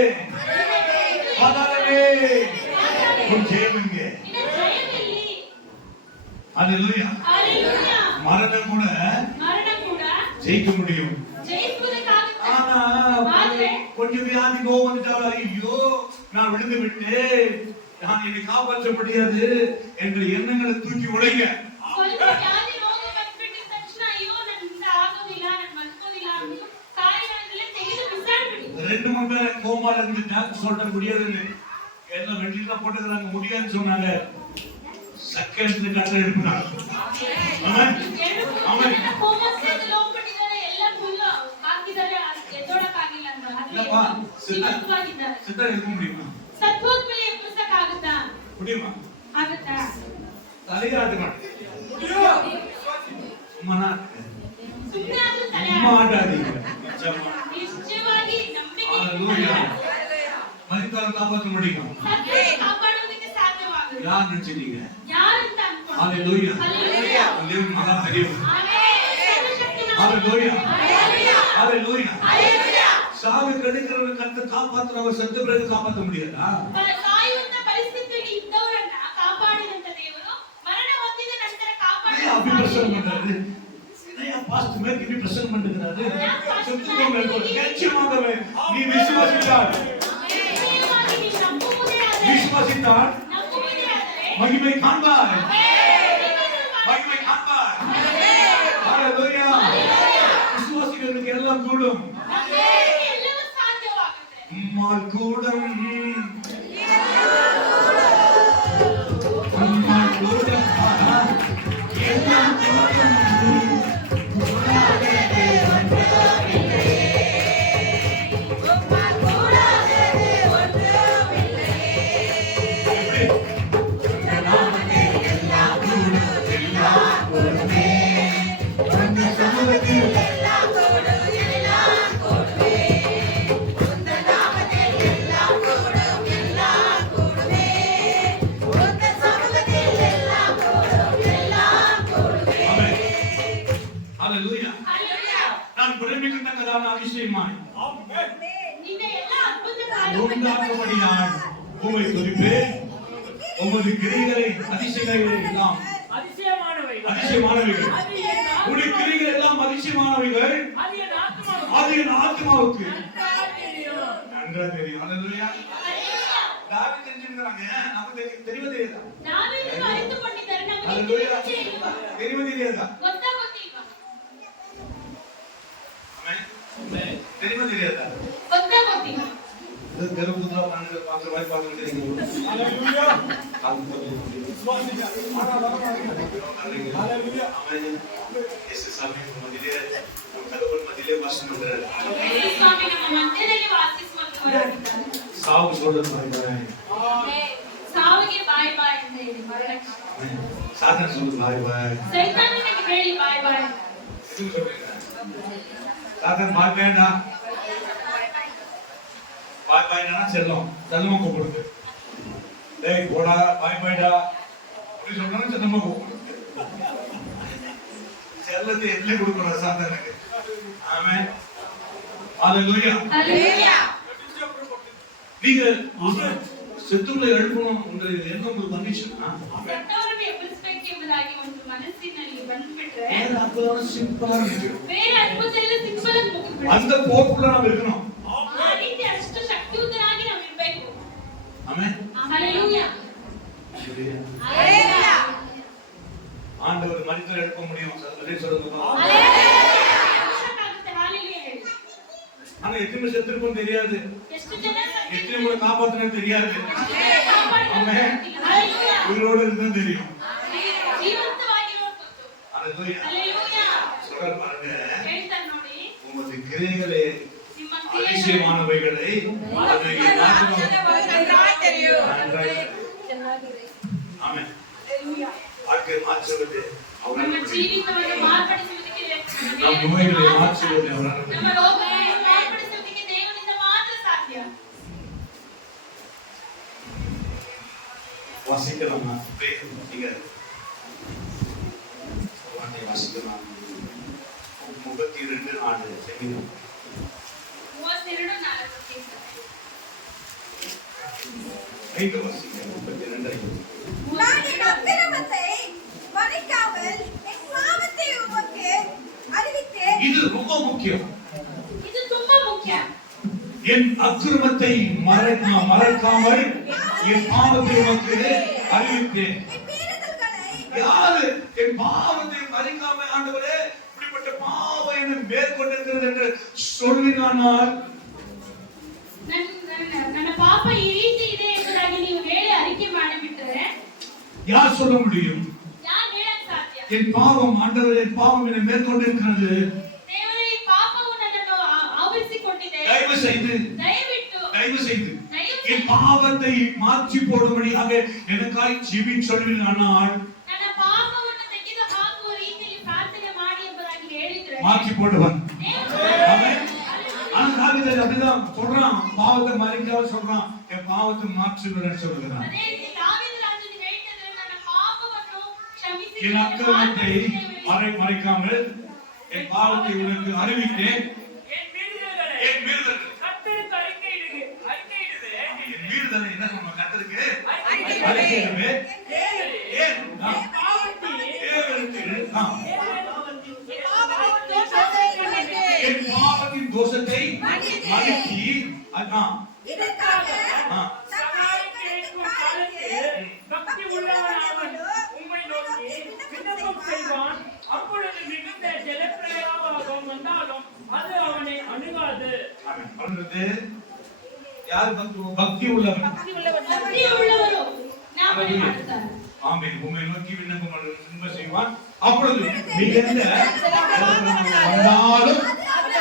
பாதாளமே உன் ஜெயமெங்க. ನಿನ್ನ ಜಯವೆಲ್ಲಿ? ஹalleluya. ಹಲ್ಲೆಲೂಯಾ. மரணம் கூட ಮರಣ ಕೂಡ ஜெயிக்க முடியும். ಜಯಿಸುವುದಕ್ಕಾಗುತ್ತೆ. ஆனா ஆದ್ರೆ கொஞ்சம் வியாதி கோவம் வந்துட்டாலும் ஐயோ நான் விழுந்து விட்டேன், நான் என்னை காப்பாற்ற முடியாது என்ற எண்ணங்களை தூக்கி உடைங்க. ಸ್ವಲ್ಪ ವ್ಯಾಧಿ ರೋಗ ಬಂದ್ಬಿಟ್ಟಿದ ತಕ್ಷಣ ಅಯ್ಯೋ ನನ್ನಿಂದ ಆಗೋದಿಲ್ಲ, ನಾನು ಬದುಕೋದಿಲ್ಲ ಅಂತ ಕಾರ್ಯಗಳನ್ನೆಲ್ಲ ತೆಗೆದು ಬಿಸಾಡ್ಬಿಡಿ. 2-3 பேர் கோமால இருந்து டாக்டர் சொல்ற முடியாதுன்னு எல்லாம் வெட்டில போட்டுக்கிறாங்க, முடியாதுன்னு சொன்னாங்க. செகண்ட் கட்டை எடுப்பாங்க. ஆமென். ஆமென். ಹೋಮಸ್ಟೇಜಲ್ಲಿ ಹೋಗ್ಬಿಟ್ಟಿದ್ದಾರೆ, ಎಲ್ಲ ಫುಲ್ ಹಾಕಿದ್ದಾರೆ, ಎದ್ದೋಳಕ್ಕಾಗಿಲ್ಲ ಅಂತ. இல்லப்பா, ಜೀವಂತವಾಗಿದ್ದಾರೆ. சித்தா இருக்க முடியுமா? ಸತ್ತು ಹೋದ್ಮೇಲೆ ಎಬ್ಬಿಸಕ್ಕಾಗುತ್ತಾ? முடியுமா? ಆಗುತ್ತಾ? தலையாட்ட மாட்டேன், சும்மா ಸುಮ್ಮನೆ ಆದ್ರೂ ತಲೆ சும்மா ஆட்டாதீங்க. நிச்சயமா. ನಿಶ್ಚಯವಾಗಿ ನಂಬಿಕೆ ஹalleluya. மரித்தவரை காப்பாற்ற முடியும். ಸತ್ತರೆ ಕಾಪಾಡೋದಕ್ಕೆ ಸಾಧ್ಯವಾಗುತ್ತೆ. யார் நினைச்சீங்க? ಯಾರಂತ ಅನ್ಕೊಂಡು ஹalleluya. ಹಲ್ಲೆಲೂಯಾ. தேவன் மகா தெரியும். ಆಮೆನ್. ಸರ್ವಶಕ್ತನಾದ ஹalleluya. ಹಲ್ಲೆಲೂಯಾ. ஹalleluya. ಹಲ್ಲೆಲೂಯಾ. சாவு கெடுக்கிறவரை கர்த்தர் காப்பாற்றுறவர் செத்த பிறகு காப்பாற்ற முடியாதா? ಸಾಯುವಂತ ಪರಿಸ್ಥಿತಿಯಲ್ಲಿ ಇದ್ದವರನ್ನ ಕಾಪಾಡಿದಂತ ದೇವರು ಮರಣ ಹೊಂದಿದ ನಂತರ ஏன் அப்படி பிரசங்கம் ಕಾಪಾಡಿದ பண்றாரு? ஏன் பாஸ்ட் மேக் இப்படி பிரசங்கம் பண்ணுகிறாரு? செத்துக்கோங்க. நிச்சயமாகவே நீ விசுவாசித்தால், ನಿಶ್ಚಯವಾಗಿ ನೀವು ನಂಬುವುದೇ ಆದರೆ விசுவாசித்தால் ನಂಬುವುದೇ ಆದರೆ மகிமை காண்பாய். மகிமை காண்பாய். ஹalleluya. விசுவாசிகளுக்கு எல்லாம் கூடும். ಎಲ್ಲವೂ ಸಾಧ್ಯವಾಗುತ್ತೆ. உம்மால் கூடும். உம்மால் கூடும். எல்லாம் கூடும். ஹalleluya. நான் பிரமிக்கத்தக்கதான அதிசயமாய் ನಿನ್ನ ಎಲ್ಲ ಅದ್ಭುತ ಕಾರ್ಯಗಳನ್ನು உண்டாக்கும்படியால் உம்மை துதிப்பேன். உமது கிரியைகளை அதிசயங்களை எல்லாம் அதிசயமானவைகள். உம்முடைய கிரியைகள் எல்லாம் அதிசயமானவைகள். அது என் ஆத்மாவுக்கு நன்றா தெரியும். ஹalleluya. தாவீது தெரிஞ்சிருக்காங்க. நமக்கு தெரியுமா தெரியாதா? ನಾವೇನು ಅರಿತುಕೊಂಡಿದ್ದಾರೆ ನಮಗೆ ஹalleluya. ತಿಳಿದಿಲ್ವಾ? தெரியுமா தெரியாதா? ಗೊತ್ತಾ ಗೊತ್ತಿಲ್ವಾ? ஆமென். தெரியுமா தெரியாதா? ಗೊತ್ತಾ ಗೊತ್ತಿಲ್ವಾ? இது தெருவுல வந்து பாக்குற மாதிரி பாக்குறது தெரியுமா? ஹalleluya. ஹalleluya. ஆமென். இயேசு சாமி மத்தியிலே கடவுள் மத்தியிலே வாசம் பண்றாரு. ಯೇಸು ಸ್ವಾಮಿ ನಮ್ಮ ಮಧ್ಯದಲ್ಲಿ ವಾಸಿಸುವಂತವರಾಗಿದ್ದಾರೆ. சாவு சொல்றது பாருங்க. ಸಾವಿಗೆ ಬಾಯ್ ಬಾಯ್ ಅಂತ ಹೇಳಿ ಮರಣಕ್ಕೆ. ஆமென். சாத்தான் சொல்றது பாய் பாய். ಸೈತಾನನಿಗೆ ಹೇಳಿ ಬಾಯ್ ಬಾಯ್. எதுக்கு சொல்றீங்க? சாத்தான் பாய் பாய்டா. பாய் பாய்னா செல்லம். செல்லமா கூப்பிடுது. டேய் போடா பாய் பாய்டா. அப்படி சொன்னா செல்லமா கூப்பிடுது. செல்லத்தை எல்லை கொடுக்கணும் சாத்தானுக்கு. ஆமென். ஹalleluya. ಹಲ್ಲೆಲೂಯಾ. நீங்க செத்துள்ள எழுப்பணும் என்ற எண்ணம் உங்களுக்கு வந்துச்சுன்னா ಸತ್ತವರನ್ನು ಎಬ್ಬಿಸಬೇಕು ಎಂಬುದಾಗಿ ಒಂದು ಮನಸ್ಸಿನಲ್ಲಿ ಬಂದ್ಬಿಟ್ರೆ வேற அற்புதம் சிம்பிளா இருக்கு. ಬೇರೆ ಅದ್ಭುತ ಎಲ್ಲ ಸಿಂಪಲ್ ಆಗಿ ಮುಗಿದ್ಬಿಡುತ್ತೆ. அந்த போக்குல நாம இருக்கணும். ಆ ರೀತಿ ಅಷ್ಟು ಶಕ್ತಿಯುತರಾಗಿ ನಾವು ಇರಬೇಕು. ஆமென். ಹಲ್ಲೆಲೂಯಾ. ஹalleluya. ஆண்டவர் மரித்தோரை எழுப்ப முடியும். அதே சொல்லுங்க. ಹಲ್ಲೆಲೂಯಾ. ಹಲ್ಲೆಲೂಯಾ ಹೇಳಿ. ஆனா எத்தனை செத்துருக்கும் தெரியாது. ಎಷ್ಟು ಜನ எத்தனை முறை காப்பாத்துனது தெரியாது. ಆಮೆನ್. ಹಲ್ಲೆಲೂಯಾ. உயிரோட இருந்தா தெரியும். ಜೀವಂತವಾಗಿರೋದು ಗೊತ್ತು. ஹalleluya. ಹಲ್ಲೆಲೂಯಾ. சொல்றாரு பாருங்க. ಹೇಳ್ತಾರೆ ನೋಡಿ. உமது கிரியைகளே ನಿಮ್ಮ அதிசயமானவைகளை அது என் ஆத்மாவுக்கு நன்றாய் தெரியும். ஆமென். வாழ்க்கை மாற்றுவது ನಮ್ಮ அவரால் ಜೀವಿತವನ್ನು ಮಾರ್ಪಡಿಸುವುದಕ್ಕೆ நம் நோய்களை மாற்றுவது அவரால் ನಮ್ಮ ರೋಗಗಳನ್ನು ಮಾರ್ಪಡಿಸುವುದಕ್ಕೆ ದೇವರಿಂದ ಮಾತ್ರ ಸಾಧ್ಯ. வாசிக்கலாமா? நீங்க வாசிக்கலாம். 32 ஆண்டு செமினார் 32:4 ஐந்து வாசிக்க 32 நான் என் அக்கிரமத்தை மறைக்காமல் என் பாவத்தை உமக்கு அறிவித்தேன். இது ரொம்ப முக்கியம். ಇದು ತುಂಬಾ ಮುಖ್ಯ. என் அக்கிரமத்தை மறைக்காமல் என் பாவத்தை உமக்கு அறிவித்தேன். என் மீறுதல்களை யாரு என் பாவத்தை மறைக்காம ஆண்டவரே இப்படிப்பட்ட பாவம் என்னை மேற்கொண்டிருக்கிறது என்று சொல்லினானால் ನನ್ನ ಪಾಪ ಈ ರೀತಿ ಇದೆ ಎಂಬುದಾಗಿ ನೀವು ಹೇಳಿ ಅರಿಕೆ ಮಾಡಿಬಿಟ್ರೆ யார் சொல்ல முடியும்? ಯಾರು ಹೇಳಕ್ ಸಾಧ್ಯ? என் பாவம் ஆண்டவரே என் பாவம் என்னை மேற்கொண்டிருக்கிறது. ದೇವರೇ ಈ ಪಾಪವು ನನ್ನನ್ನು ಆವರಿಸಿಕೊಂಡಿದೆ. தயவு செய்து என் பாவத்தை மாற்றி போடும்படியாக எனக்காய் ஜெபி சொல்லுவீர்களானால் ನನ್ನ ಪಾಪವನ್ನು ತೆಗೆದು ಹಾಕುವ ರೀತಿಯಲ್ಲಿ ಪ್ರಾರ್ಥನೆ ಮಾಡಿ ಎಂಬುದಾಗಿ ಹೇಳಿದ್ರೆ மாற்றி போடுவான். ದೇವರು ஆமென். ஆனா தாவீது அப்படிதான் சொல்றான். பாவத்தை மறைக்காம சொல்றான். என் பாவத்தை மாற்றுவேன்னு சொல்றான். ಅದೇ ರೀತಿ ದಾವೀದ ರಾಜನು ಹೇಳಿದ್ರೆ ನನ್ನ ಪಾಪವನ್ನು ಕ್ಷಮಿಸಿ என் அக்கிரமத்தை மறைக்காமல் என் பாவத்தை உனக்கு அறிவித்தேன். என் மீறுதல்களை என் மீறுதலை என்ன நம்ம கர்த்தருக்கு அறிக்கையிடுவேன். ஏன் நான் என் பாவத்தின் தோஷத்தை மன்னித்து இதற்காக நான் கேட்கும் காலத்தில் பக்தி உள்ளவன் உம்மை நோக்கி விண்ணப்பம் செய்வான். அப்பொழுது மிகுந்த ஜலப்பிரளயம் வந்தாலும் அது அவனை அணுகாது. சொல்றது யார் பக்தி உள்ளவன். பக்தி உள்ளவரோ ஞாபகம் ಮಾಡುತ್ತಾರೆ. ஆமென். உம்மை நோக்கி விண்ணப்பம் செய்வான். அப்பொழுது மிகுந்த வந்தாலும்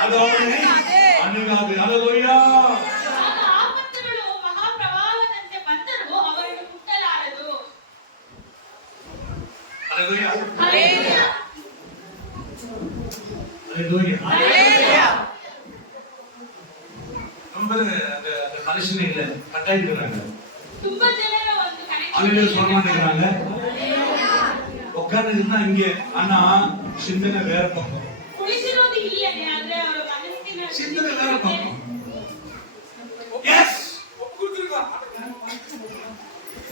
அது அவனை அணுகாது. அல்லேலூயா. ಆಪತ್ತುಗಳು ಮಹಾಪ್ರವಾಹದಂತೆ ಬಂದರೂ ಅವರನ್ನು ಮುಟ್ಟಲಾರದು. அல்லேலூயா. ಹಲ್ಲೆಲೂಯಾ. அல்லேலூயா. அல்லேலூயா. ரொம்ப அந்த கனெக்ஷன் இல்ல, கட் ஆயிடுறாங்க. ತುಂಬಾ ಜನರ ಒಂದು அல்லேலூயா ಕನೆಕ್ಷನ್ சொல்ல மாட்டேங்கிறாங்க. உட்கார்ந்துருந்தா இங்க, ஆனா சிந்தனை வேற பக்கம். ಕುಳಿತಿರೋದು ಇಲ್ಲನೇ ಆದ್ರೆ ಅವರ ಮನಸ್ಸಿನ சிந்தனை வேற பக்கம். எஸ்,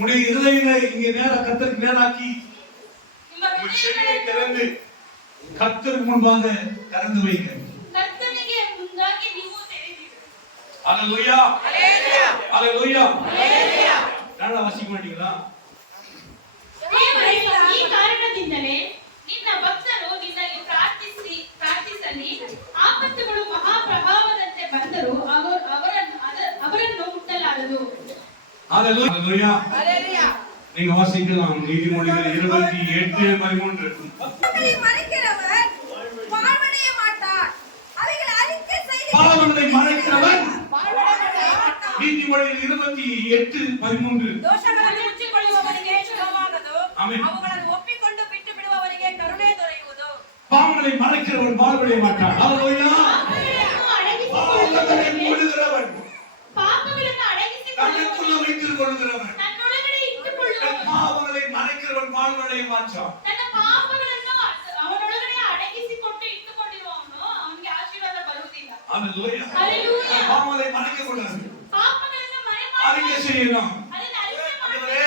உடைய இருதயங்களை இங்க நேரா கர்த்தருக்கு நேராக்கி ನಿಮ್ಮ உங்கள் செவியை ಹೃದಯಗಳನ್ನು திறந்து கர்த்தருக்கு முன்பாக திறந்து வைங்க. ಕರ್ತನಿಗೆ ಮುಂದಾಗಿ ನೀವು ತೆರೆದಿರಿ. அல்லேலூயா. அல்லேலூயா. அல்லேலூயா. அல்லேலூயா. கண்ணை வாசிக்க மாட்டீங்களா? ದೇವರೇ, ಈ ಕಾರಣದಿಂದಲೇ ನಿನ್ನ ಭಕ್ತರು ನಿನ್ನಲ್ಲಿ ಪ್ರಾರ್ಥಿಸಲಿ. ಆಪತ್ತುಗಳು ಮಹಾಪ್ರಭಾವದಂತೆ ಬಂದರೂ ಅವರನ್ನು ಮುಟ್ಟಲಾರದು. அல்லேலூயா. அல்லேலூயா. நீங்க வாசிக்கலாம் நீதிமொழிகள் 28:13. பாவங்களை மறைக்கிறவன் வாழ்வடைய மாட்டான். அவைகளை அறிக்கை செய்து பாவங்களை மறைக்கிறவன் வாழ்வடைய மாட்டான். நீதிமொழிகள் 28:13. ದೋಷಗಳನ್ನು ಮುಚ್ಚಿಕೊಳ್ಳುವವನಿಗೆ ಶುಭವಾಗದು. ಆಮೆನ್. ಅವುಗಳನ್ನು ಒಪ್ಪಿಕೊಂಡು ಬಿಟ್ಟು ಬಿಡುವವನಿಗೆ ಕರುಣೆ ದೊರೆಯುವುದು. பாவங்களை மறைக்கிறவன் வாழ்வடைய மாட்டான். அல்லேலூயா. பாவங்களை மூடுகிறவன், ಪಾಪಗಳನ್ನು ಅಡಗಿಸಿಕೊಳ್ಳುವವನು தனக்குள்ள வைத்துக் கொள்கிறவன், ತನ್ನೊಳಗಡೆ ಇಟ್ಟುಕೊಳ್ಳುವವನು பாவங்களை மறைக்கிறவன் வாழ்வடைய மாட்டான். ತನ್ನ ಪಾಪಗಳನ್ನು ಅವನೊಳಗಡೆ ಅಡಗಿಸಿಕೊಂಡು ಇಟ್ಟುಕೊಂಡಿರುವವನು ಅವನಿಗೆ ಆಶೀರ್ವಾದ ಬರುವುದಿಲ್ಲ. அல்லேலூயா. அல்லேலூயா. பாவங்களை மறைக்க கூடாது. ಪಾಪಗಳನ್ನು அறிக்கை செய்யணும். ಅದನ್ನು ಅರಿಕೆ ஆண்டவரே,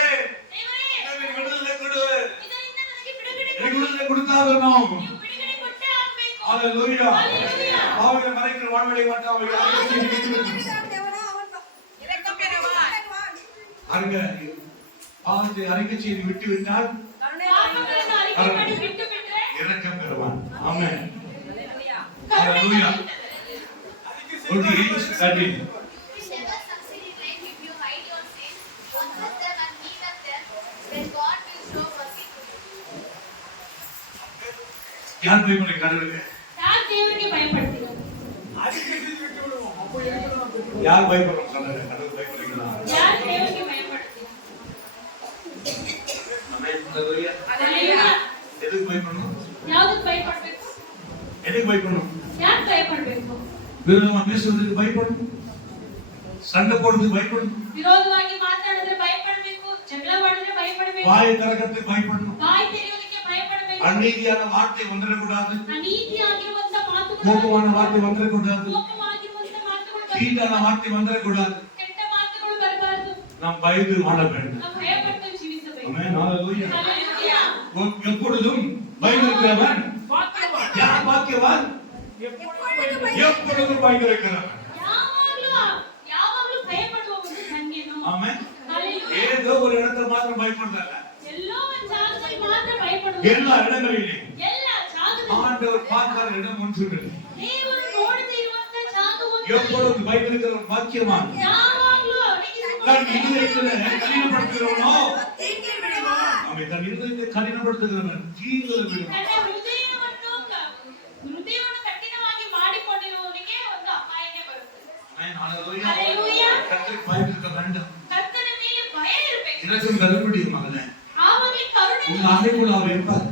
ದೇವರೇ, எனக்கு விடுதலை கொடு. ಇದರಿಂದ ನನಗೆ ಬಿಡುಗಡೆ எனக்கு விடுதலை கொடுத்தாகணும். ನೀವು ಬಿಡುಗಡೆ ಕೊಟ್ಟೇ ಆಗ್ಬೇಕು. அல்லேலூயா. அல்லேலூயா. பாவங்களை மறைக்கிற வாழ்வடைய மாட்டான். அவர்கள் அறிக்கை செய்து தேவனா அவன் அருங்க பாவத்தை அறிக்கை செய்து விட்டு விட்டால் ಕರುಣೆ ಪಾಪಗಳನ್ನು ಅರಿಕೆ ಮಾಡಿ ಬಿಟ್ಟು ಬಿಟ್ರೆ இரக்கம் பெறுவான். ஆமென். ದೊರೆಯುವುದು. ಕರುಣೆ Hallelujah. ದೊರೆಯುತ್ತದೆ. Okay, study. You never succeed in life if you hide your sins, confess them and heal them. Then God will show mercy to you. யார் பயப்பட கடவுளுக்கு? ಯಾರು ದೇವರಿಗೆ ಭಯಪಡ್ತೀರೋ? யார் பயப்படுறோம் சொல்லுங்க. கடவுள் பயப்படுறீங்களா? ಯಾರು ದೇವರಿಗೆ ಭಯಪಡ್ತೀರೋ? ஆமென். ஹalleluya. ಹಲ್ಲೆಲೂಯಾ. எதுக்கு பயப்படணும்? ಯಾವುದಕ್ಕೆ ಭಯಪಡ್ಬೇಕು? எதுக்கு பயப்படணும்? ಯಾಕೆ ಭಯಪಡ್ಬೇಕು? விரோதமா பேசுவதற்கு பயப்படணும். சண்டை போடுறதுக்கு பயப்படணும். ವಿರೋಧವಾಗಿ ಮಾತಾಡಿದ್ರೆ ಭಯಪಡಬೇಕು. ಜಗಳ ಮಾಡಿದ್ರೆ ಭಯಪಡಬೇಕು. வாயை திறக்கிறதுக்கு பயப்படணும். ಬಾಯಿ ತೆರೆಯುವುದಕ್ಕೆ ಭಯಪಡಬೇಕು. அநீதியான வார்த்தை வந்துடக்கூடாது. ಅನೀತಿಯಾಗಿರುವಂತ ಮಾತುಗಳು, கோபமான வார்த்தை வந்துடக்கூடாது. ಕೋಪವಾಗಿರುವಂತ ಮಾತುಗಳು தீட்டான வார்த்தை வந்துடக்கூடாது. ಕೆಟ್ಟ ಮಾತುಗಳು ಬರಬಾರದು. நாம் பயந்து வாழ வேண்டும். ನಾವು ಭಯಪಟ್ಟು ಜೀವಿಸಬೇಕು. ஆமென். ஹalleluya. ಹಲ್ಲೆಲೂಯಾ. எப்பொழுதும் பயந்திருக்கிறவன் ವಾಕ್ಯವಾನ್. யார் பாக்கியவான்? எப்பொழுதும் பயந்திருக்கிறவன். ಯಾವಾಗಲೂ ಭಯಪಡುವವನು ಧನ್ಯನು. ஆமென். ಹಲ್ಲೆಲೂಯಾ. ஏதோ ஒரு இடத்துல மாத்திரம் பயப்படுறதல்ல, ಎಲ್ಲೋ ಒಂದು ಜಾಗದಲ್ಲಿ ಮಾತ್ರ ಭಯಪಡುವುದು. எல்லா இடங்களிலும் ಎಲ್ಲ ಜಾಗದಲ್ಲಿ ஆண்டவர் பார்க்காத இடம் ஒன்று இல்லை. ದೇವರು ನೋಡದೇ ಇರುವಂತ ಜಾಗ ಒಂದು. எப்பொழுதும் பயந்திருக்கிறவன் பாக்கியவான். ಯಾವಾಗಲೂ தன் ಅಡಗಿಸಿಕೊಳ್ಳುವ இருதயத்தை கடினப்படுத்துகிறவனோ தீங்கில் விடுவான். அவன் தன் இருதயத்தை கடினப்படுத்துகிறவன் தீங்கில் விடுவான். ತನ್ನ ಹೃದಯವನ್ನು ಕಠಿಣವಾಗಿ ಮಾಡಿಕೊಂಡಿರುವವನಿಗೆ ಒಂದು ಅಪಾಯನೇ ಬರುತ್ತದೆ. ஆமென். ஹalleluya. ಹಲ್ಲೆಲೂಯಾ. கர்த்தருக்கு பயந்திருக்க வேண்டாம். ಕರ್ತನ ಮೇಲೆ ಭಯ ಇರಬೇಕು. இதற்கும் கருமுடிய மகனே, ಆವಾಗಲೇ ಕರುಣೆ உங்க அறைக்குள்ள அவர் இருப்பார்.